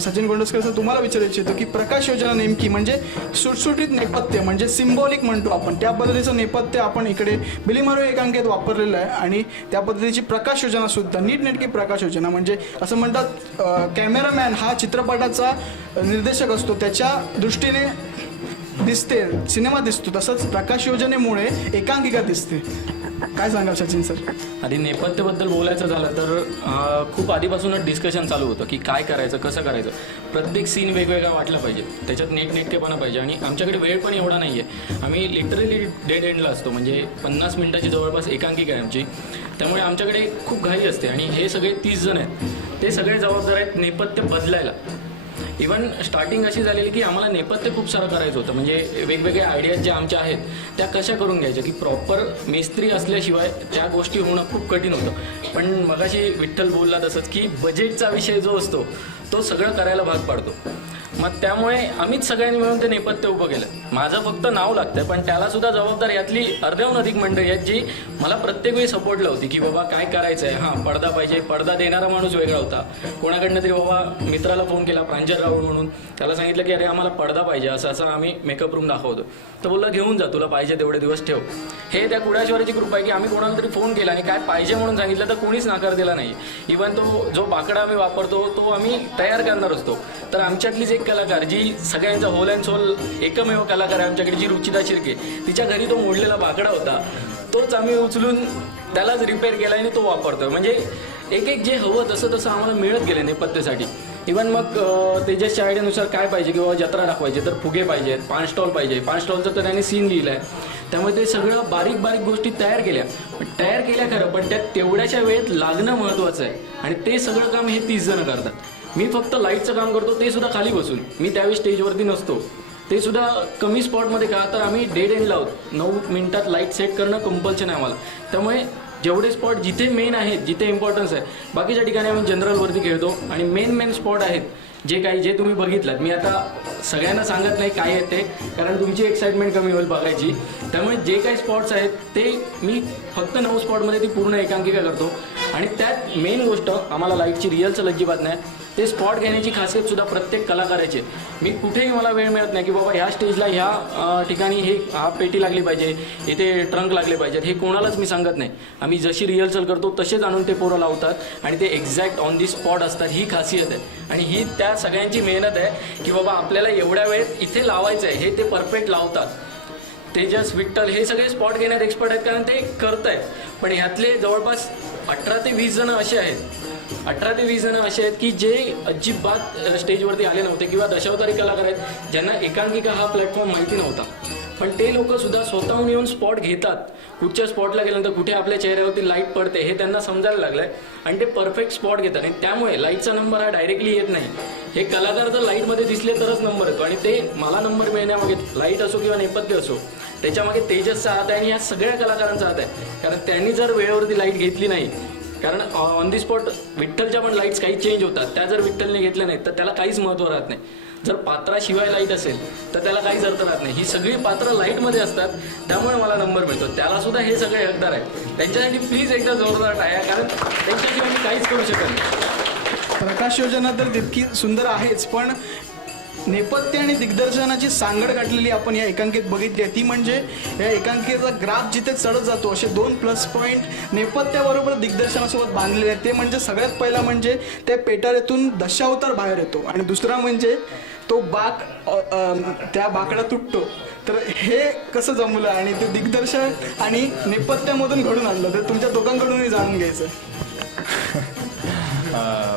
सचिन गोंडस्कर सर तुम्हाला विचारू इच्छितो की प्रकाश योजना नेमकी म्हणजे सुटसुटीत नेपथ्य म्हणजे सिम्बॉलिक म्हणतो आपण, त्या पद्धतीचं नेपथ्य आपण इकडे बिली मारो एकांकिकेत वापरलेलं आहे. आणि त्या पद्धतीची प्रकाश योजना सुद्धा नीटनेटकी प्रकाश योजना म्हणजे असं म्हणतात कॅमेरामॅन हा चित्रपटाचा निर्देशक असतो, त्याच्या दृष्टीने दिसते सिनेमा दिसतो, तसंच प्रकाश योजनेमुळे एकांकिका दिसते. काय सांगाल सचिन सर? आधी नेपथ्याबद्दल बोलायचं झालं तर खूप आधीपासूनच डिस्कशन चालू होतं की काय करायचं, कसं करायचं. प्रत्येक सीन वेगवेगळा वाटला पाहिजे, त्याच्यात नेटनेटकेपणा पाहिजे. आणि आमच्याकडे वेळ पण एवढा नाही आहे, आम्ही लिटरली डेड एंडला असतो, म्हणजे 50 मिनिटाची जवळपास एकांकिका आहे आमची. त्यामुळे आमच्याकडे खूप घाई असते आणि हे सगळे 30 जण आहेत, ते सगळे जबाबदार आहेत नेपथ्य बदलायला. इवन स्टार्टिंग अशी झालेली की आम्हाला नेपथ्य खूप सारं करायचं होतं, म्हणजे वेगवेगळ्या आयडियाज ज्या आमच्या आहेत त्या कशा करून घ्यायच्या, की प्रॉपर मिस्त्री असल्याशिवाय त्या गोष्टी होणं खूप कठीण होतं. पण मगाशी विठ्ठल बोलला तसंच की बजेटचा विषय जो असतो तो सगळं करायला भाग पाडतो. मग त्यामुळे आम्हीच सगळ्यांनी मिळून ते नेपथ्य उभं केलं. माझं फक्त नाव लागतं, पण त्याला सुद्धा जबाबदार यातली अर्ध्याहून अधिक मंडळी आहेत जी मला प्रत्येक वेळी सपोर्टला होती की बाबा काय करायचं आहे, हां पडदा पाहिजे. पडदा देणारा माणूस वेगळा होता, कोणाकडनं तरी बाबा मित्राला फोन केला प्रांजल राहुल म्हणून, त्याला सांगितलं की अरे आम्हाला पडदा पाहिजे, असं असं आम्ही मेकअप रूम दाखवतो. तर बोलला घेऊन जा, तुला पाहिजे तेवढे दिवस ठेव. हे त्या कुडाळेश्वराची कृपा आहे की आम्ही कोणाला तरी फोन केला आणि काय पाहिजे म्हणून सांगितलं तर कोणीच नाकार दिला नाही. इव्हन तो जो बाकडा आम्ही वापरतो तो आम्ही तयार करणार असतो. तर आमच्यातलीच एक कलाकार जी सगळ्यांचा होल अँड सोल एकमेव कलाकार आहे आमच्याकडे, जी रुचिता शिर्के, तिच्या घरी तो मोडलेला बाकडा होता, तोच आम्ही उचलून त्यालाच रिपेअर केला आणि तो वापरतो. म्हणजे एक एक जे हवं तसं तसं आम्हाला मिळत गेलं नेपथ्यासाठी. इव्हन मग तेजसच्या आयडियानुसार काय पाहिजे की बाबा जत्रा दाखवायची तर फुगे पाहिजेत, 5 स्टॉल पाहिजे, 5 स्टॉलचं तर त्यांनी सीन लिहिलं आहे. त्यामुळे ते सगळं बारीक बारीक गोष्टी तयार केल्या खरं, पण त्या तेवढ्याच्या वेळेत लागणं महत्त्वाचं आहे. आणि ते सगळं काम हे 30 जण करतात. मी फक्त लाईटचं काम करतो, ते सुद्धा खाली बसून. मी त्यावेळी स्टेजवरती नसतो, ते सुद्धा कमी स्पॉटमध्ये का तर आम्ही डेड एंडला आहोत. 9 मिनिटात लाईट सेट करणं कंपल्शन आहे आम्हाला. त्यामुळे जेवढे स्पॉट जिथे मेन आहेत, जिथे इम्पॉर्टन्स आहे, बाकीच्या ठिकाणी आम्ही जनरलवरती खेळतो. आणि मेन स्पॉट आहेत जे तुम्ही बघितलात, मी आता सगळ्यांना सांगत नाही काय आहेत ते, कारण तुमची एक्साइटमेंट कमी होईल बघायची. त्यामुळे जे काही स्पॉट्स आहेत ते मी फक्त 9 स्पॉटमध्ये ती पूर्ण एकांकिका करतो. आणि त्यात मेन गोष्ट आम्हाला लाईटची रिअलचं अजिबात नाही. ते स्पॉट घेण्याची खासियत सुद्धा प्रत्येक कलाकाराची आहे. मी कुठेही मला वेळ मिळत नाही की बाबा ह्या स्टेजला ह्या ठिकाणी हा पेटी लागली पाहिजे, इथे ट्रंक लागले पाहिजेत, हे कोणालाच मी सांगत नाही. आम्ही जशी रिहर्सल करतो तसेच आणून ते पोरं लावतात आणि ते एक्झॅक्ट ऑन दी स्पॉट असतात. ही खासियत आहे आणि ही त्या सगळ्यांची मेहनत आहे की बाबा आपल्याला एवढ्या वेळेत इथे लावायचं आहे, हे ते परफेक्ट लावतात. तेजस, विठ्ठल हे सगळे स्पॉट घेण्यात एक्सपर्ट आहेत कारण ते करत आहेत. पण ह्यातले जवळपास 18 ते 20 जण असे आहेत, 18 ते 20 जण असे आहेत की जे अजिबात स्टेजवरती आले नव्हते किंवा दशावतारी कलाकार आहेत ज्यांना एकांकिका हा प्लॅटफॉर्म माहिती नव्हता. पण ते लोक सुद्धा स्वतःहून येऊन स्पॉट घेतात. कुठच्या स्पॉटला गेल्यानंतर कुठे आपल्या चेहऱ्यावरती लाईट पडते हे त्यांना समजायला लागलं आहे आणि ते परफेक्ट स्पॉट घेतात. आणि त्यामुळे लाईटचा नंबर हा डायरेक्टली येत नाही. हे कलाकार जर लाईटमध्ये दिसले तरच नंबर येतो आणि ते मला नंबर मिळण्यामागे लाईट असो किंवा नेपथ्य असो त्याच्यामागे तेजसचा हात आहे आणि या सगळ्या कलाकारांचा हात आहे. कारण त्यांनी जर वेळेवरती लाईट घेतली नाही, कारण ऑन दी स्पॉट विठ्ठलच्या पण लाईट्स काही चेंज होतात, त्या जर विठ्ठलने घेतल्या नाहीत तर त्याला काहीच महत्त्व राहत नाही. जर पात्राशिवाय लाईट असेल तर त्याला काहीच अर्थ राहत नाही. ही सगळी पात्र लाईटमध्ये असतात, त्यामुळे मला नंबर मिळतो. त्याला सुद्धा हे सगळे हकदार आहेत. त्यांच्यासाठी प्लीज एकदा जोरदार टाळ्या, कारण त्यांच्याशिवाय मी काहीच करू शकत नाही. प्रकाश योजना तर तितकी सुंदर आहेच, पण नेपथ्य आणि दिग्दर्शनाची सांगड गाठलेली आपण या एकांकिकेत बघितली आहे. ती म्हणजे या एकांकिकेचा ग्राफ जिथे चढत जातो असे 2 प्लस पॉईंट नेपथ्याबरोबर दिग्दर्शनासोबत बांधलेले आहेत. ते म्हणजे सगळ्यात पहिला म्हणजे त्या पेटाऱ्यातून दशावतार बाहेर येतो आणि दुसरा म्हणजे तो बाक त्या बाकडा तुटतो. तर हे कसं जमलं आणि ते दिग्दर्शन आणि नेपथ्यामधून घडून आणलं तर तुमच्या दोघांकडूनही जाणून घ्यायचं.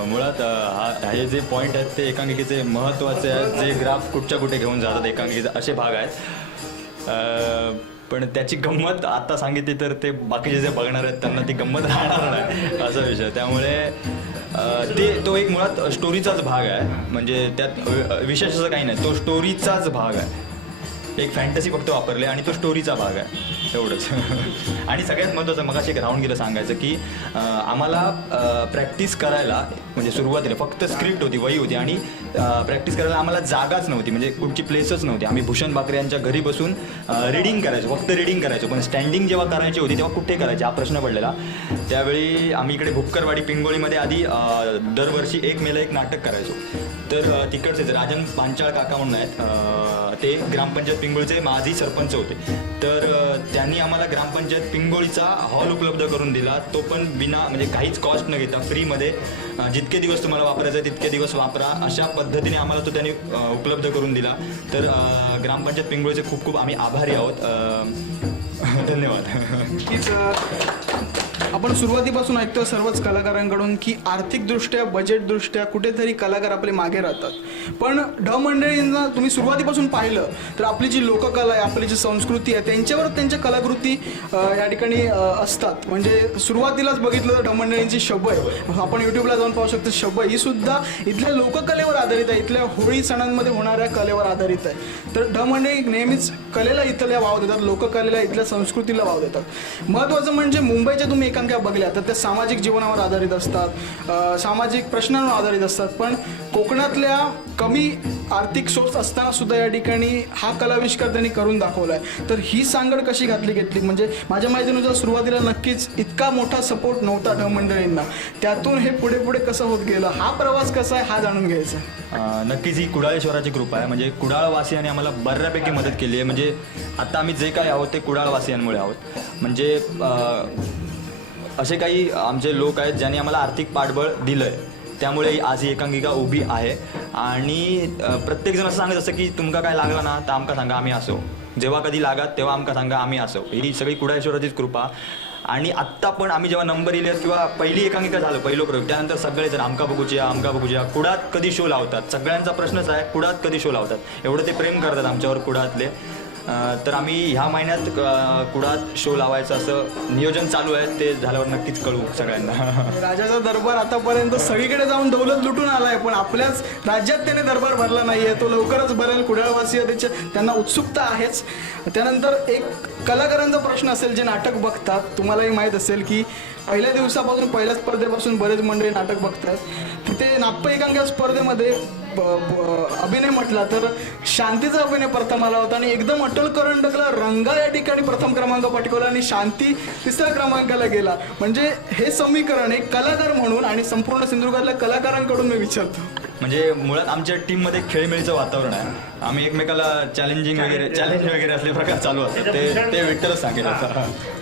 मुळात हे जे पॉईंट आहेत ते एकांकिकेचे महत्त्वाचे आहेत, जे ग्राफ कुठच्या कुठे घेऊन जातात एकांकिकेचे असे भाग आहेत. पण त्याची गंमत आता सांगितली तर ते बाकीचे जे बघणार आहेत त्यांना ती गंमत राहणार नाही असा विषय. त्यामुळे तो एक मुळात स्टोरीचाच भाग आहे. म्हणजे त्यात विशेष असं काही नाही, तो स्टोरीचाच भाग आहे. एक फॅन्टसी फक्त वापरले आणि तो स्टोरीचा भाग आहे एवढंच. आणि सगळ्यात महत्त्वाचं मगाशी एक राहून गेलं सांगायचं की आम्हाला प्रॅक्टिस करायला म्हणजे सुरुवातीला फक्त स्क्रिप्ट होती, वही होती आणि प्रॅक्टिस करायला आम्हाला जागाच नव्हती, म्हणजे कुठची प्लेसच नव्हती. आम्ही भूषण बाकरे यांच्या घरी बसून रीडिंग करायचो, फक्त रीडिंग करायचो. पण स्टँडिंग जेव्हा करायची होती तेव्हा कुठे करायची हा प्रश्न पडलेला. त्यावेळी आम्ही इकडे भुपकरवाडी पिंगोळीमध्ये आधी दरवर्षी 1 मेला एक नाटक करायचो. तर तिकडचेच राजन पांचाळ काका म्हणून आहेत, ते ग्रामपंचायत पिंगोळीचे माजी सरपंच होते. तर त्यांनी आम्हाला ग्रामपंचायत पिंगोळीचा हॉल उपलब्ध करून दिला, तो पण बिना म्हणजे काहीच कॉस्ट न घेता फ्रीमध्ये. जितके दिवस तुम्हाला वापरायचं आहे तितके दिवस वापरा अशा पद्धतीने आम्हाला तो त्यांनी उपलब्ध करून दिला. तर ग्रामपंचायत पिंगोळीचे खूप खूप आम्ही आभारी आहोत. धन्यवाद. नक्कीच आपण सुरुवातीपासून ऐकतो सर्वच कलाकारांकडून की आर्थिकदृष्ट्या बजेटदृष्ट्या कुठेतरी कलाकार आपले मागे राहतात. पण मंडळींना तुम्ही सुरुवातीपासून पाहिलं तर आपली जी लोककला आहे, आपली जी संस्कृती आहे त्यांच्यावर त्यांच्या कलाकृती या ठिकाणी असतात. म्हणजे सुरुवातीलाच बघितलं तर मंडळींची शबय आपण यूट्यूबला जाऊन पाहू शकतो. शबय ही सुद्धा इथल्या लोककलेवर आधारित आहे, इथल्या होळी सणांमध्ये होणाऱ्या कलेवर आधारित आहे. तर मंडळी नेहमीच कलेला इथल्या वाव देतात, लोककलेला इथल्या संस्कृतीला वाव देतात. महत्त्वाचं म्हणजे मुंबईच्या तुम्ही एकांकिका बघल्या तर त्या सामाजिक जीवनावर आधारित असतात, सामाजिक प्रश्नांवर आधारित असतात. पण कोकणातल्या कमी आर्थिक सोर्स असताना सुद्धा या ठिकाणी हा कलाविष्कार त्यांनी करून दाखवला आहे. तर ही सांगड कशी घेतली म्हणजे माझ्या माहितीनुसार सुरुवातीला नक्कीच इतका मोठा सपोर्ट नव्हता मंडळींना. त्यातून हे पुढे पुढे कसं होत गेलं, हा प्रवास कसा आहे हा जाणून घ्यायचा. नक्कीच ही कुडाळेश्वराची कृपा आहे. म्हणजे कुडाळवासियांनी आम्हाला बऱ्यापैकी मदत केली आहे. म्हणजे आता आम्ही जे काही आहोत ते कुडाळवासियांमुळे आहोत. म्हणजे असे काही आमचे लोक आहेत ज्यांनी आम्हाला आर्थिक पाठबळ दिलं आहे, त्यामुळे आज ही एकांकिका उभी आहे. आणि प्रत्येकजण असं सांगत असतं की तुमका काय लागला ना तर आमका सांगा आम्ही असो, जेव्हा कधी लागात तेव्हा आमका सांगा आम्ही असो. ही सगळी कुडाळेश्वराचीच कृपा. आणि आत्ता पण आम्ही जेव्हा नंबर येईल किंवा पहिली एकांकिका झालं पहिलं प्रयोग त्यानंतर सगळेजण आमका बघूया कुडात कधी शो लावतात. सगळ्यांचा प्रश्नच आहे कुडात कधी शो लावतात, एवढं ते प्रेम करतात आमच्यावर कुडातले. तर आम्ही ह्या महिन्यात कुडात शो लावायचं असं नियोजन चालू आहे. ते झाल्यावर नक्कीच कळू सगळ्यांना. राजाचा दरबार आतापर्यंत सगळीकडे जाऊन दौलत लुटून आलाय, पण आपल्याच राज्यात त्याने दरबार भरला नाहीये. तो लवकरच भरेल. कुडाळवासीय त्यांना उत्सुकता आहेच. त्यानंतर एक कलाकारांचा प्रश्न असेल जे नाटक बघतात. तुम्हालाही माहीत असेल की पहिल्या दिवसापासून, पहिल्या स्पर्धेपासून बरेच मंडळी नाटक बघतात. तिथे नाप्प एकांकिका स्पर्धेमध्ये अभिनय म्हटला तर शांतीचा अभिनय प्रथम आला होता आणि एकदम अटल करंडकला रंगा या ठिकाणी प्रथम क्रमांक पटकवला आणि शांती तिसऱ्या क्रमांकाला गेला. म्हणजे हे समीकरण एक कलाकार म्हणून आणि संपूर्ण सिंधुदुर्गातल्या कलाकारांकडून मी विचारतो. म्हणजे मुळात आमच्या टीममध्ये खेळीमेळीचं वातावरण आहे. आम्ही एकमेकाला चॅलेंज वगैरे असले प्रकार चालू असतात. ते विठ्ठलच सांगेल.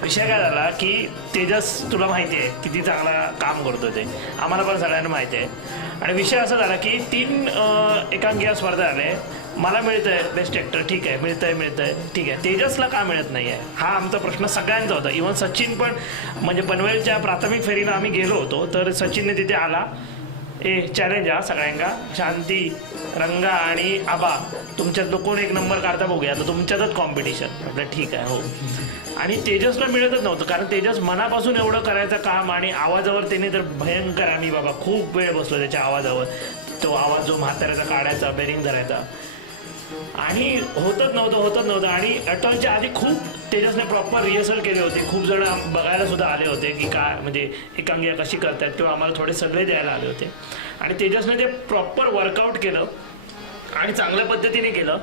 विषय काय झाला की तेजस तुला माहिती आहे किती चांगला काम करतो ते, आम्हाला पण सगळ्यांना माहिती आहे. आणि विषय असा झाला की 3 एकांकिका स्पर्धा आले. मला मिळतंय बेस्ट ॲक्टर, ठीक आहे, मिळतंय ठीक आहे. तेजसला का मिळत नाही आहे हा आमचा प्रश्न सगळ्यांचा होता. इव्हन सचिन पण, म्हणजे पनवेलच्या प्राथमिक फेरीला आम्ही गेलो होतो तर सचिनने तिथे आला, चॅलेंज हा सगळ्यांका, शांती, रंगा आणि आबा तुमच्यात कोण एक नंबर काढता बघूया, तर तुमच्यातच कॉम्पिटिशन. म्हटलं ठीक आहे, हो. आणि तेजसला मिळतच नव्हतं, कारण तेजस मनापासून एवढं करायचं काम आणि आवाजावर त्याने तर भयंकर, आम्ही बाबा खूप वेळ बसलो त्याच्या आवाजावर. तो आवाज जो म्हाताऱ्याचा काढायचा, बेरिंग धरायचा, आणि होतच नव्हतं. आणि अटलच्या आधी खूप तेजसने प्रॉपर रिहर्सल केले होते. खूप जण बघायला सुद्धा आले होते की काय म्हणजे एकांकिका कशी करतात, किंवा आम्हाला थोडे सल्ले द्यायला आले होते. आणि तेजसने ते प्रॉपर वर्कआउट केलं आणि चांगल्या पद्धतीने केलं.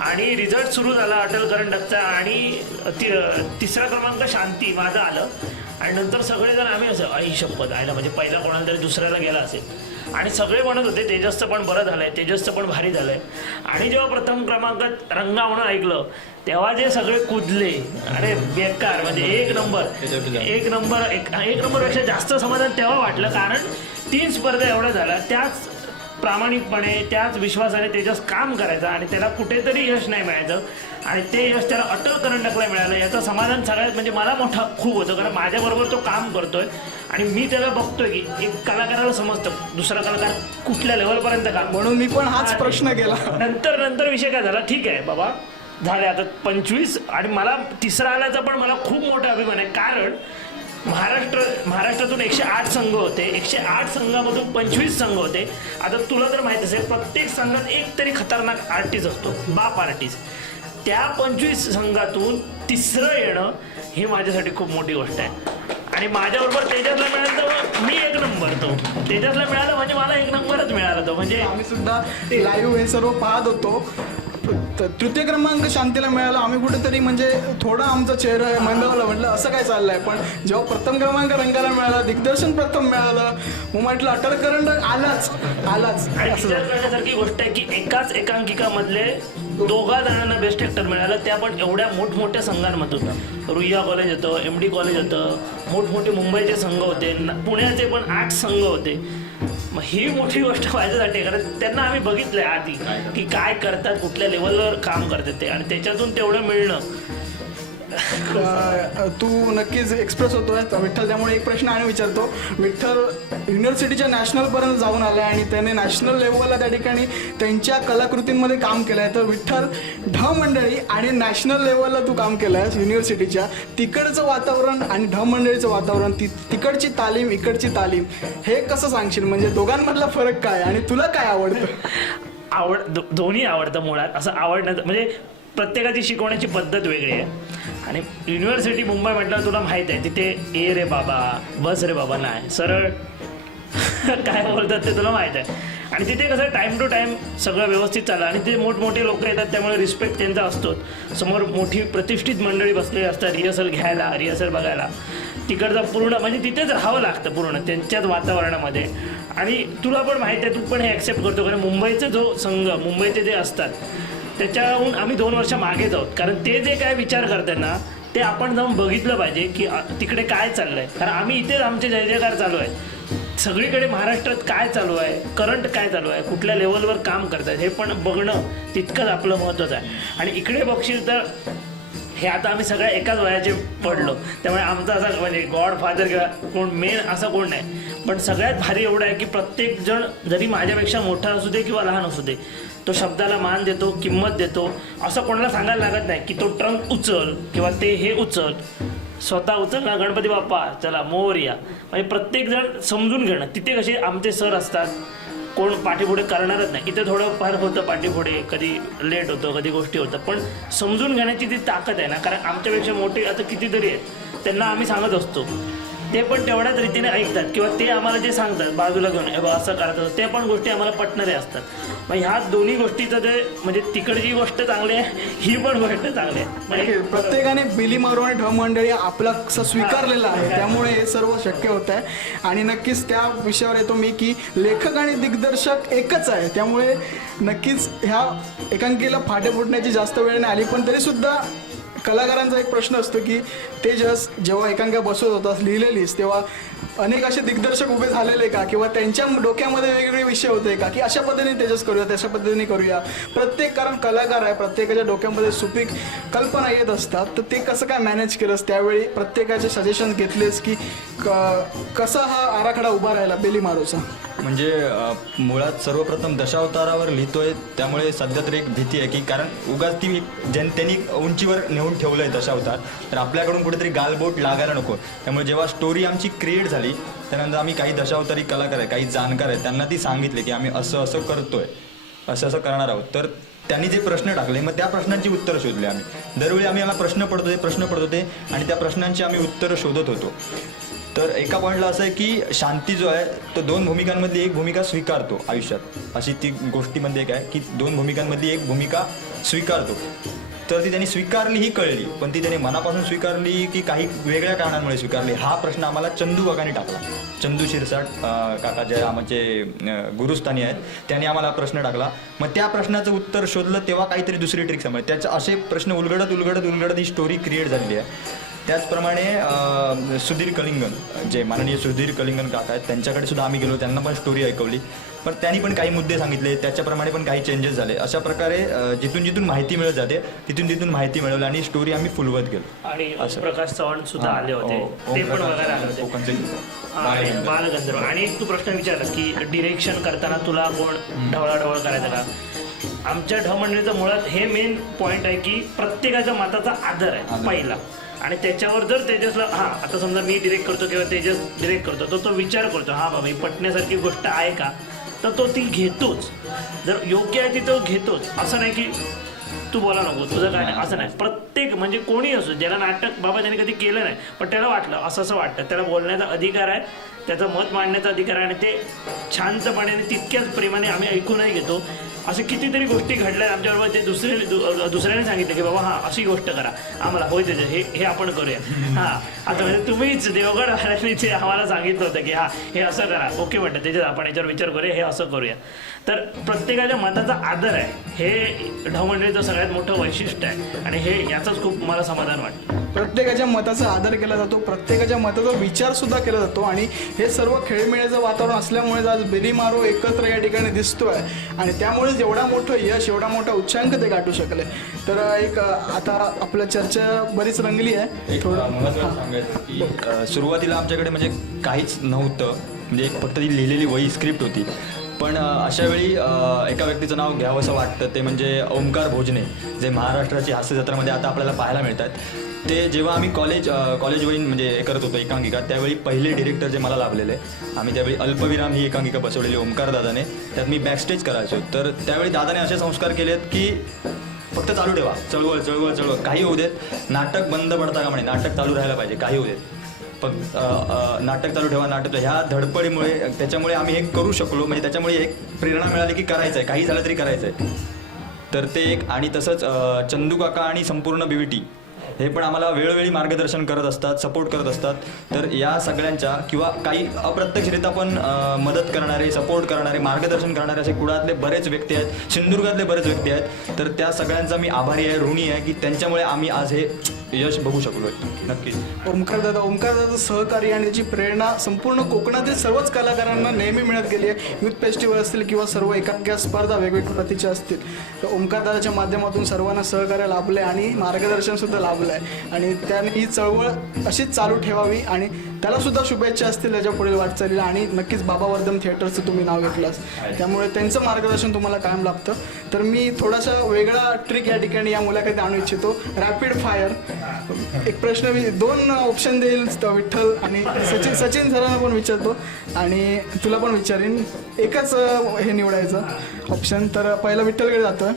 आणि रिझल्ट सुरू झाला अटल करंडकचा आणि तिसरा क्रमांक शांती माझं आलं. आणि नंतर सगळेजण आम्ही असं आई शपथ आयला, म्हणजे पहिला कोणाला तरी दुसऱ्याला गेला असेल. आणि सगळे म्हणत होते तेजसचं पण बरं झालंय, तेजसचं पण भारी झालंय. आणि जेव्हा प्रथम क्रमांकात रंगा म्हणून ऐकलं तेव्हा जे सगळे कुदले, अरे बेकार, म्हणजे एक नंबरपेक्षा जास्त समाधान तेव्हा वाटलं. कारण 3 स्पर्धा एवढ्या झाल्या, त्याच प्रामाणिकपणे त्याच विश्वासाने तेजस काम करायचा आणि त्याला कुठेतरी यश नाही मिळायचं. आणि ते यश त्याला अटल करंडकला मिळालं याचं समाधान सगळ्यात म्हणजे मला मोठा खूप होतं. कारण माझ्याबरोबर तो काम करतोय आणि मी त्याला बघतोय की एक कलाकाराला समजतं दुसरा कलाकार कुठल्या लेवलपर्यंत काम. म्हणून मी पण हाच प्रश्न केला. नंतर विषय काय झाला, ठीक आहे बाबा झाले आता 25, आणि मला तिसरा आल्याचा पण मला खूप मोठा अभिमान आहे. कारण महाराष्ट्रातून 108 संघ होते, 108 संघामधून 25 संघ होते. आता तुला तर माहिती असेल प्रत्येक संघात एक तरी खतरनाक आर्टिस्ट असतो, बाप आर्टिस्ट. त्या 25 संघातून तिसरं येणं ही माझ्यासाठी खूप मोठी गोष्ट आहे. आणि माझ्याबरोबर तेजसला मिळालं तर मी एक नंबर, तो तेजसला मिळालं म्हणजे मला एक नंबरच मिळाला. तो म्हणजे आम्ही सुद्धा लाईव्ह हे सर्व पाहत होतो. तृतीय क्रमांक शांतीला मिळाला. आम्ही कुठेतरी म्हणजे थोडा आमचा चेहरा मंदावला, म्हटलं असं काय चाललंय. पण जेव्हा प्रथम क्रमांक रंगाला मिळाला, दिग्दर्शन प्रथम मिळालं, मग म्हटलं अटल करंडक आलाच. आणि विचार करण्यासारखी गोष्ट आहे की एकाच एकांकिकामधले 2 जणांना बेस्ट ॲक्टर मिळालं, त्या पण एवढ्या मोठमोठ्या संघांमधून. रुईया कॉलेज होतं, MD कॉलेज होतं, मोठमोठे मुंबईचे संघ होते, पुण्याचे पण 8 संघ होते. मग ही मोठी गोष्ट माझ्यासाठी, कारण त्यांना आम्ही बघितलंय आधी की काय करतात, कुठल्या लेवलवर काम करतात ते, आणि त्याच्यातून तेवढं मिळणं. तू नक्कीच एक्सप्रेस होतोय विठ्ठल, त्यामुळे एक प्रश्न आणि विचारतो. विठ्ठल युनिव्हर्सिटीच्या नॅशनलपर्यंत जाऊन आलाय आणि त्याने नॅशनल लेवलला त्या ठिकाणी त्यांच्या कलाकृतींमध्ये काम केलं आहे. तर विठ्ठल, ढ मंडळी आणि नॅशनल लेवलला तू काम केलं आहेस युनिव्हर्सिटीच्या, तिकडचं वातावरण आणि ढ मंडळीचं वातावरण, तिकडची तालीम, इकडची तालीम, हे कसं सांगशील? म्हणजे दोघांमधला फरक काय आणि तुला काय आवडतं? दोन्ही आवडतं मुळात. असं आवडण्याचं म्हणजे प्रत्येकाची शिकवण्याची पद्धत वेगळी आहे. आणि युनिव्हर्सिटी मुंबई म्हटलं तुला माहीत आहे, तिथे ए रे बाबा, बस रे बाबा नाही, सरळ काय बोलतात ते तुला माहीत आहे. आणि तिथे कसं टाईम टू टाईम सगळं व्यवस्थित चाललं. आणि ते मोठमोठे लोक येतात त्यामुळे रिस्पेक्ट त्यांचा असतोच. समोर मोठी प्रतिष्ठित मंडळी बसलेली असतात रिहर्सल घ्यायला, रिहर्सल बघायला. तिकडचा पूर्ण म्हणजे तिथेच राहावं लागतं पूर्ण त्यांच्याच वातावरणामध्ये. आणि तुला पण माहीत आहे, तू पण हे ॲक्सेप्ट करतो, कारण मुंबईचा जो संघ, मुंबईचे जे असतात त्याच्याहून आम्ही 2 वर्ष मागेच आहोत. कारण ते जे काय विचार करतात ना, ते आपण जाऊन बघितलं पाहिजे की तिकडे काय चाललंय. कारण आम्ही इथेच आमचे जय जयकार चालू आहे. सगळीकडे महाराष्ट्रात काय चालू आहे, करंट काय चालू आहे, कुठल्या लेवलवर काम करतात हे पण बघणं तितकंच आपलं महत्त्वाचं आहे. आणि इकडे बघशील तर हे आता आम्ही सगळ्या एकाच वयाचे पडलो, त्यामुळे आमचा असा म्हणजे गॉड फादर किंवा कोण मेन असं कोण नाही. पण सगळ्यात भारी एवढं आहे की प्रत्येक जण जरी माझ्यापेक्षा मोठा असू दे किंवा लहान असू दे, तो शब्दाला मान देतो, किंमत देतो. असं कोणाला सांगायला लागत नाही की तो ट्रंक उचल किंवा ते हे उचल, स्वतः उचलला गणपती बाप्पा चला मोरया. म्हणजे प्रत्येक जण समजून घेणं. तिथे कसे आमचे सर असतात, कोण पाठीपुढे करणारच नाही. इथे थोडं फार होतं पाठीपुढे, कधी लेट होतं, कधी गोष्टी होतं, पण समजून घेण्याची ती ताकद आहे ना. कारण आमच्यापेक्षा मोठे आता कितीतरी आहेत, त्यांना आम्ही सांगत असतो, ते पण तेवढ्याच रीतीने ऐकतात किंवा ते आम्हाला जे सांगतात बाजूला घेऊन हे बा असं करायचं, ते पण गोष्टी आम्हाला पटणारे असतात. मग ह्या दोन्ही गोष्टीचं जे म्हणजे तिकडची गोष्ट चांगली आहे, ही पण गोष्ट चांगली आहे. म्हणजे प्रत्येकाने बिली मारो आणि ढ मंडळी आपला स्वीकारलेला आहे, त्यामुळे हे सर्व शक्य होत आहे. आणि नक्कीच त्या विषयावर येतो मी की लेखक आणि दिग्दर्शक एकच आहे, त्यामुळे नक्कीच ह्या एकांकिकेला फाटे फुटण्याची जास्त वेळ नाही आली. पण तरीसुद्धा कलाकारांचा एक प्रश्न असतो की तेजस जेव्हा एकांकिका बसवत होतास, लिहिलेलीस, तेव्हा अनेक असे दिग्दर्शक उभे झालेले का किंवा त्यांच्या डोक्यामध्ये वेगवेगळे विषय होते का की अशा पद्धतीने तेजस करूया, तशा पद्धतीने करूया. प्रत्येक कारण कलाकार आहे, प्रत्येकाच्या डोक्यामध्ये सुपीक कल्पना येत असतात, तर ते कसं काय मॅनेज केलंस त्यावेळी? प्रत्येकाचे सजेशन घेतलेस की कसा हा आराखडा उभा राहिला बेली मारोचा? म्हणजे मुळात सर्वप्रथम दशावतारावर लिहितोय, त्यामुळे सध्या तर एक भीती आहे की कारण उगाच ती त्यांनी उंचीवर नेऊन ठेवलं आहे दशावतार, तर आपल्याकडून कुठेतरी गालबोट लागायला नको. त्यामुळे जेव्हा स्टोरी आमची क्रिएट झाली त्यानंतर आम्ही काही दशावतारी कलाकार आहे, काही जाणकार आहेत, त्यांना ती सांगितले की आम्ही असं असं करतोय, असं असं करणार आहोत. तर त्यांनी जे प्रश्न टाकले, मग त्या प्रश्नांची उत्तरं शोधली आम्ही. दरवेळी आम्हाला प्रश्न पडत होते आणि त्या प्रश्नांची आम्ही उत्तरं शोधत होतो. तर एका पॉईंटला असं आहे की शांती जो आहे तो दोन भूमिकांमधली एक भूमिका स्वीकारतो आयुष्यात, अशी ती गोष्टीमध्ये एक आहे की दोन भूमिकांमधली एक भूमिका स्वीकारतो. तर ती त्यांनी स्वीकारली ही कळली, पण ती त्यांनी मनापासून स्वीकारली की काही वेगळ्या कारणांमुळे स्वीकारली, हा प्रश्न आम्हाला चंदू काकांनी टाकला. चंदू शिरसाट काका जे आमचे गुरुस्थानी आहेत, त्यांनी आम्हाला प्रश्न टाकला. मग त्या प्रश्नाचं उत्तर शोधलं तेव्हा काहीतरी दुसरी ट्रिक समजली. त्याचं असे प्रश्न उलगडत ही स्टोरी क्रिएट झालेली आहे. त्याचप्रमाणे सुधीर कलिंगन, जे माननीय सुधीर कलिंगन काका आहेत, त्यांच्याकडे सुद्धा आम्ही गेलो, त्यांना पण स्टोरी ऐकवली, पण त्यांनी पण काही मुद्दे सांगितले, त्याच्याप्रमाणे पण काही चेंजेस झाले. अशा प्रकारे जिथून माहिती मिळत जाते तिथून माहिती मिळवली आणि स्टोरी आम्ही फुलवत गेलो. आणि प्रकाश चव्हाण सुद्धा आले होते, ते पण बघायला आले होते, आणि बालगंधर्व. आणि तू प्रश्न विचारलास की डिरेक्शन करताना तुला कोण ढवळाढवळ करायचं का? आमच्या ढ मंडळीचं मुळात हे मेन पॉईंट आहे की प्रत्येकाच्या मताचा आदर आहे पहिला, आणि त्याच्यावर जर तेजसला आता समजा मी डिरेक्ट करतो किंवा तेजस डिरेक्ट करतो, तो विचार करतो बाबा ही पटण्यासारखी गोष्ट आहे का, तर तो ती घेतोच. जर योग्य आहे ती तो घेतोच. असं नाही की तू बोला नको तुझं काय नाही, असं नाही. प्रत्येक म्हणजे कोणी असो, ज्याला नाटक बाबा त्याने कधी केलं नाही पण त्याला वाटलं असं वाटतं, त्याला बोलण्याचा अधिकार आहे, त्याचं मत मांडण्याचा अधिकार आहे, आणि ते शांतपणे तितक्याच प्रेमाने आम्ही ऐकूनही घेतो. असे कितीतरी गोष्टी घडल्या आमच्याबरोबर, ते दुसऱ्याने सांगितलं की बाबा अशी गोष्ट करा, आम्हाला होय त्याचं हे आपण करूया. आता म्हणजे तुम्हीच देवगड महाराजांनी आम्हाला सांगितलं होतं की हे असं करा, ओके म्हणतं त्याच्यात आपण याच्यावर विचार करूया, हे असं करूया. तर प्रत्येकाच्या मताचा आदर आहे, हे ढ मंडळीचं सगळ्यात मोठं वैशिष्ट्य आहे, आणि हे याचंच खूप मला समाधान वाटतं. प्रत्येकाच्या मताचा आदर केला जातो, प्रत्येकाच्या मताचा विचार सुद्धा केला जातो, आणि हे सर्व खेळमेळ्याचं वातावरण असल्यामुळे आज बेली मारो एकत्र या ठिकाणी दिसतोय, आणि त्यामुळे एवढा मोठं यश, एवढा मोठा उच्चांक ते गाठू शकले. तर एक आता आपल्या चर्चा बरीच रंगली आहे. महत्त्वाचं सांगायचं की सुरुवातीला आमच्याकडे म्हणजे काहीच नव्हतं, म्हणजे फक्त ती लिहिलेली वही स्क्रिप्ट होती. पण अशा वेळी एका व्यक्तीचं नाव घ्यावंसं वाटतं, ते म्हणजे ओंकार भोजने, जे महाराष्ट्राची हास्य जत्रामध्ये आता आपल्याला पाहायला मिळतात. ते जेव्हा आम्ही कॉलेज वहीन म्हणजे करत होतो एकांकिका, त्यावेळी पहिले डिरेक्टर जे मला लाभलेले, आम्ही त्यावेळी अल्पविराम ही एकांकिका बसवलेली ओंकार दादाने, त्यात मी बॅकस्टेज करायचो. तर त्यावेळी दादाने असे संस्कार केलेत की फक्त चालू ठेवा, चळवळ काही होऊ देत, नाटक बंद पडता का म्हणे, नाटक चालू राहायला पाहिजे, काही होऊ देत, फक्त नाटक चालू ठेवा. नाटक ह्या धडपडीमुळे त्याच्यामुळे आम्ही हे करू शकलो, म्हणजे त्याच्यामुळे एक प्रेरणा मिळाली की करायचं आहे, काही झालं तरी करायचं आहे. तर ते एक, आणि तसंच चंदू काका आणि संपूर्ण BVT हे पण आम्हाला वेळोवेळी मार्गदर्शन करत असतात, सपोर्ट करत असतात. तर या सगळ्यांच्या किंवा काही अप्रत्यक्षरित्या पण मदत करणारे, सपोर्ट करणारे, मार्गदर्शन करणारे असे कुडातले बरेच व्यक्ती आहेत, सिंधुदुर्गातले बरेच व्यक्ती आहेत. तर त्या सगळ्यांचा मी आभारी आहे, ऋणी आहे की त्यांच्यामुळे आम्ही आज हे यश बघू शकलो नक्कीच. ओमकारदादाचं सहकार्य आणि त्याची प्रेरणा संपूर्ण कोकणातील सर्वच कलाकारांना नेहमी मिळत गेली आहे. युथ फेस्टिवल असतील किंवा सर्व एकांकिका स्पर्धा वेगवेगळ्या प्रतीच्या असतील, तर ओमकारदादाच्या माध्यमातून सर्वांना सहकार्य लाभलं आहे आणि मार्गदर्शनसुद्धा लाभलं आहे. आणि त्याने ही चळवळ अशीच चालू ठेवावी आणि त्यालासुद्धा शुभेच्छा असतील त्याच्या पुढील वाटचालीला. आणि नक्कीच बाबा वर्धम थिएटरचं तुम्ही नाव घेतलंस, त्यामुळे त्यांचं मार्गदर्शन तुम्हाला कायम लाभतं. तर मी थोडासा वेगळा ट्रिक या ठिकाणी या मुलाखतीत आणू इच्छितो. रॅपिड फायर एक प्रश्न मी 2 ऑप्शन देईल विठ्ठल आणि सचिन सरांना पण विचारतो आणि तुला पण विचारीन. एकच हे निवडायचं ऑप्शन. तर पहिला विठ्ठलकडे जातोय.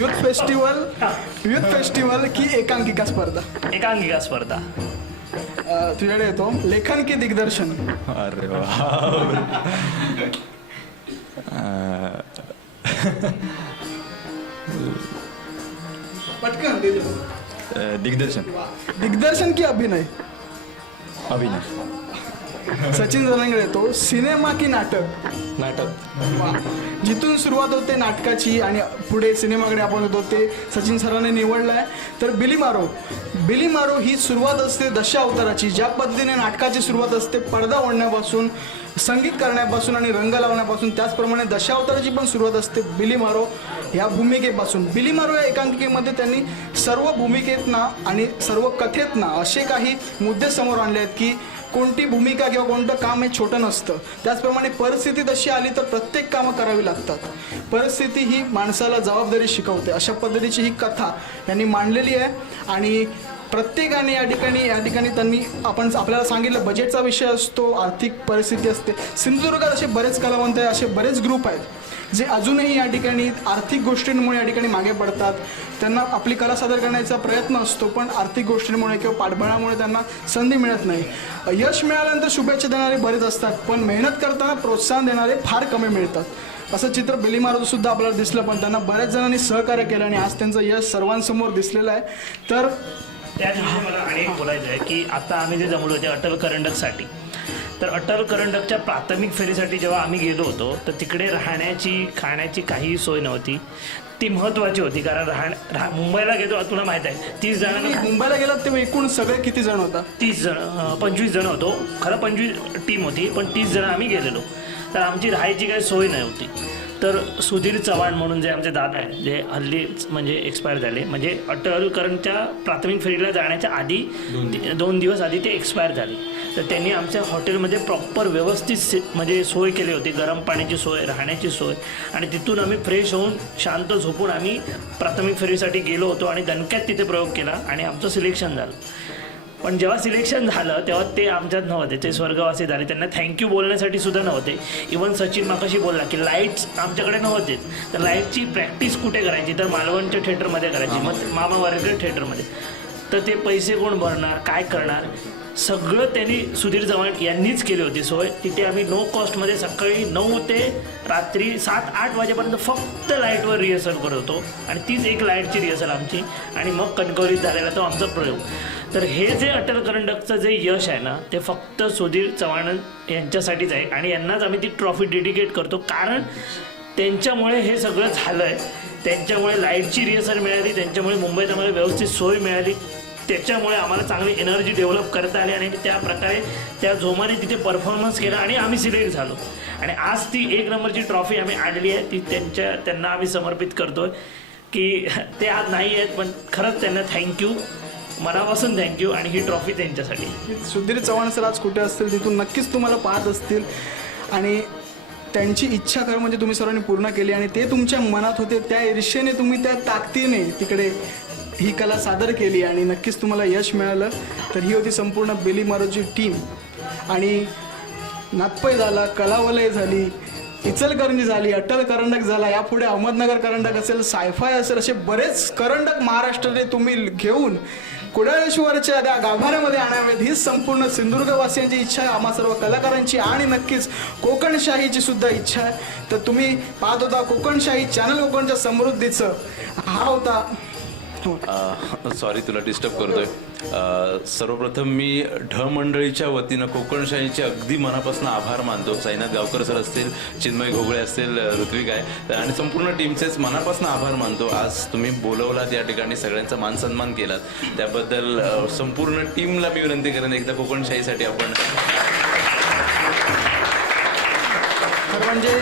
युथ फेस्टिवल की एकांकिका स्पर्धा? एकांकिका स्पर्धा. तुझ्याकडे येतो. लेखन की दिग्दर्शन? अरे वा. पटकन दिग्दर्शन की अभिनय? अभिनय. सचिन जनांकडे येतो. सिनेमा की नाटक? नाटक. जिथून सुरुवात होते नाटकाची आणि पुढे सिनेमाकडे आपण होतो ते सचिन सरांनी निवडलं आहे. तर बिली मारो ही सुरुवात असते दशावताराची. ज्या पद्धतीने नाटकाची सुरुवात असते पडदा ओढण्यापासून, संगीत करण्यापासून आणि रंग लावण्यापासून, त्याचप्रमाणे दशावताराची पण सुरुवात असते बिली मारो ह्या भूमिकेपासून. बिली मारो या एकांकिकेमध्ये त्यांनी सर्व भूमिकेतना आणि सर्व कथेतना असे काही मुद्दे समोर आणले आहेत की कोणती भूमिका किंवा कोणतं काम हे छोटं नसतं. त्याचप्रमाणे परिस्थिती तशी आली तर प्रत्येक कामं करावी लागतात. परिस्थिती ही माणसाला जबाबदारी शिकवते. अशा पद्धतीची ही कथा यांनी मांडलेली आहे. आणि प्रत्येकाने या ठिकाणी त्यांनी आपल्याला सांगितलं बजेटचा विषय असतो, आर्थिक परिस्थिती असते. सिंधुदुर्गात असे बरेच कलावंत आहेत, असे बरेच ग्रुप आहेत जे अजूनही या ठिकाणी आर्थिक गोष्टींमुळे या ठिकाणी मागे पडतात. त्यांना आपली कला सादर करण्याचा प्रयत्न असतो पण आर्थिक गोष्टींमुळे किंवा पाठबळामुळे त्यांना संधी मिळत नाही. यश मिळाल्यानंतर शुभेच्छा देणारे बरेच असतात पण मेहनत करताना प्रोत्साहन देणारे फार कमी मिळतात. असं चित्र बिली मारोचं सुद्धा आपल्याला दिसलं पण त्यांना बऱ्याच जणांनी सहकार्य केलं आणि आज त्यांचं यश सर्वांसमोर दिसलेलं आहे. तर त्या दिवशी मला आणि एक बोलायचं आहे की आता आम्ही जे जमलो होते अटल करंडकसाठी, तर अटल करंडकच्या प्राथमिक फेरीसाठी जेव्हा आम्ही गेलो होतो तर तिकडे राहण्याची खाण्याची काहीही सोय नव्हती. ती महत्त्वाची होती कारण मुंबईला गेलो तुला माहीत आहे 30 जणांना. मुंबईला गेलात तेव्हा एकूण सगळे किती जण होता? 30 जण 25 जण होतो. खरं 25 टीम होती पण 30 जण आम्ही गेलेलो. तर आमची राहायची काही सोय नव्हती. तर सुधीर चव्हाण म्हणून जे आमचे दादा आहे जे हल्ली म्हणजे एक्सपायर झाले, म्हणजे अटल करंडकच्या प्राथमिक फेरीला जाण्याच्या आधी 2 दिवस आधी ते एक्सपायर झाले. तर त्यांनी आमच्या हॉटेलमध्ये प्रॉपर व्यवस्थित म्हणजे सोय केली होती, गरम पाण्याची सोय, राहण्याची सोय. आणि तिथून आम्ही फ्रेश होऊन शांत झोपून आम्ही प्राथमिक फेरीसाठी गेलो होतो आणि दणक्यात तिथे प्रयोग केला आणि आमचं सिलेक्शन झालं. पण जेव्हा सिलेक्शन झालं तेव्हा ते आमच्यात नव्हते, ते स्वर्गवासी झाले. त्यांना थँक्यू बोलण्यासाठी सुद्धा नव्हते. इवन सचिन माकाशी बोलला की लाईट्स आमच्याकडे नव्हतेच, तर लाईटची प्रॅक्टिस कुठे करायची, तर मालवणच्या थिएटरमध्ये करायची, मग मामा वारकर थिएटरमध्ये. तर ते पैसे कोण भरणार, काय करणार, सगळं त्यांनी सुधीर चव्हाण यांनीच केली होती सोय. तिथे आम्ही नो कॉस्टमध्ये सकाळी 9 ते रात्री 7-8 वाजेपर्यंत फक्त लाईटवर रिहर्सल करत होतो आणि तीच एक लाईटची रिहर्सल आमची. आणि मग कणकवलीत झालेला तो आमचा प्रयोग. तर हे जे अटल करंडकचं जे यश आहे ना ते फक्त सुधीर चव्हाण यांच्यासाठीच आहे आणि यांनाच आम्ही ती ट्रॉफी डेडिकेट करतो कारण त्यांच्यामुळे हे सगळं झालं आहे. त्यांच्यामुळे लाईटची रिहर्सल मिळाली, त्यांच्यामुळे मुंबईत आम्हाला व्यवस्थित सोय मिळाली, त्याच्यामुळे आम्हाला चांगली एनर्जी डेव्हलप करता आली आणि त्या प्रकारे त्या जोमाने तिथे परफॉर्मन्स केला आणि आम्ही सिलेक्ट झालो. आणि आज ती 1 नंबरची ट्रॉफी आम्ही आणली आहे, ती त्यांना आम्ही समर्पित करतो आहे की ते आज नाही आहेत पण खरंच त्यांना थँक्यू, मनापासून थँक्यू. आणि ही ट्रॉफी त्यांच्यासाठी. सुधीर चव्हाण सर आज कुठे असतील तिथून नक्कीच तुम्हाला पाहत असतील आणि त्यांची इच्छा खरं म्हणजे तुम्ही सर्वांनी पूर्ण केली आणि ते तुमच्या मनात होते त्या ईर्षेने तुम्ही त्या ताकदीने तिकडे ही कला सादर केली आणि नक्कीच तुम्हाला यश मिळालं. तर ही होती संपूर्ण बिली मारोची टीम. आणि नागपै झाला, कलावलय झाली, इचलकरंजी झाली, अटल करंडक झाला, यापुढे अहमदनगर करंडक असेल, सायफाय असेल, असे बरेच करंडक महाराष्ट्राने तुम्ही घेऊन कुडाळेश्वरच्या त्या गाभाऱ्यामध्ये आणावेत हीच संपूर्ण सिंधुदुर्गवासियांची इच्छा आहे, आम्हा सर्व कलाकारांची आणि नक्कीच कोकणशाहीची सुद्धा इच्छा आहे. तर तुम्ही पाहत होता कोकणशाही चॅनल, कोकणच्या समृद्धीचं. हा होता सॉरी तुला डिस्टर्ब करतोय. सर्वप्रथम मी ढ मंडळीच्या वतीनं कोकणशाहीचे अगदी मनापासून आभार मानतो. साईनाथ गावकर सर असतील, चिन्मय घोगळे असतील, ऋत्विक आहे आणि संपूर्ण टीमचेच मनापासून आभार मानतो. आज तुम्ही बोलवलात या ठिकाणी, सगळ्यांचा मान सन्मान केलात, त्याबद्दल संपूर्ण टीमला मी विनंती करेन एकदा कोकणशाहीसाठी आपण. खरं म्हणजे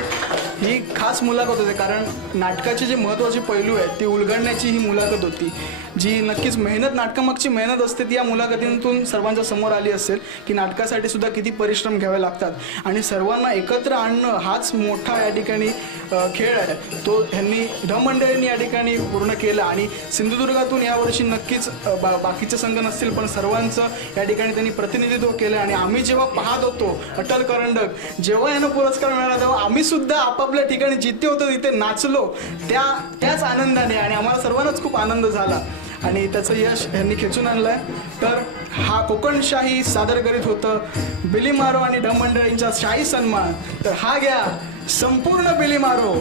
ही खास मुलाखत होती, कारण नाटकाचे जे महत्त्वाचे पैलू आहेत ती उलगडण्याची ही मुलाखत होती, जी नक्कीच मेहनत, नाटकामागची मेहनत असते ती या मुलाखतीतून सर्वांच्या समोर आली असेल की नाटकासाठी सुद्धा किती परिश्रम घ्यावे लागतात आणि सर्वांना एकत्र आणणं हाच मोठा या ठिकाणी खेळ आहे. तो ह्यांनी ढ मंडळींनी या ठिकाणी पूर्ण केला आणि सिंधुदुर्गातून यावर्षी नक्कीच बाकीचे संघ नसतील पण सर्वांचं या ठिकाणी त्यांनी प्रतिनिधित्व केलं. आणि आम्ही जेव्हा पाहत होतो अटल करंडक, जेव्हा यांना पुरस्कार मिळाला तेव्हा आम्ही सुद्धा आपापल्या ठिकाणी जिथे होतो तिथे नाचलो त्याच आनंदाने आणि आम्हाला सर्वांनाच खूप आनंद झाला आणि त्याचं यश यांनी खेचून आणलंय. तर हा कोकणशाही सादर करीत होतं बिलीमारो आणि ढ मंडळींचा शाही सन्मान. तर हा घ्या संपूर्ण बिलीमारो.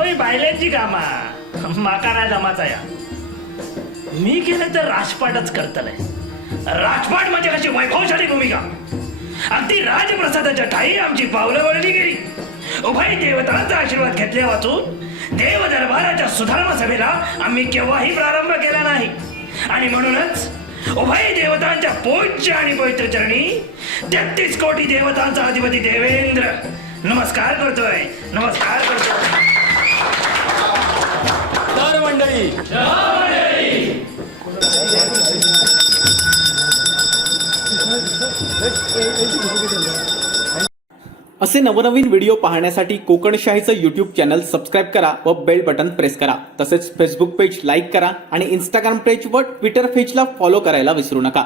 ओय बायलेची कामा माका नाही जमाचा या. मी केलं तर राजपाटच करतलंय. राजपाट म्हणजे कशी वैभवशाली भूमिका. अगदी राजप्रसादाच्या ठाई आमची पावलं वळली गेली. उभय देवतांचा आशीर्वाद घेतल्या वाचून देव दरबाराच्या सुधारणा सभेला आम्ही केव्हाही प्रारंभ केला नाही आणि म्हणूनच उभय देवतांच्या पूज्य आणि पवित्र चरणी 33 कोटी देवतांचा अधिपती देवेंद्र नमस्कार करतोय. तर मंडळी असे नवनवीन व्हिडिओ पाहण्यासाठी कोकणशाहीचं यूट्यूब चॅनल सबस्क्राईब करा व बेल बटन प्रेस करा. तसेच फेसबुक पेज लाईक करा आणि इंस्टाग्राम पेज व ट्विटर पेजला फॉलो करायला विसरू नका.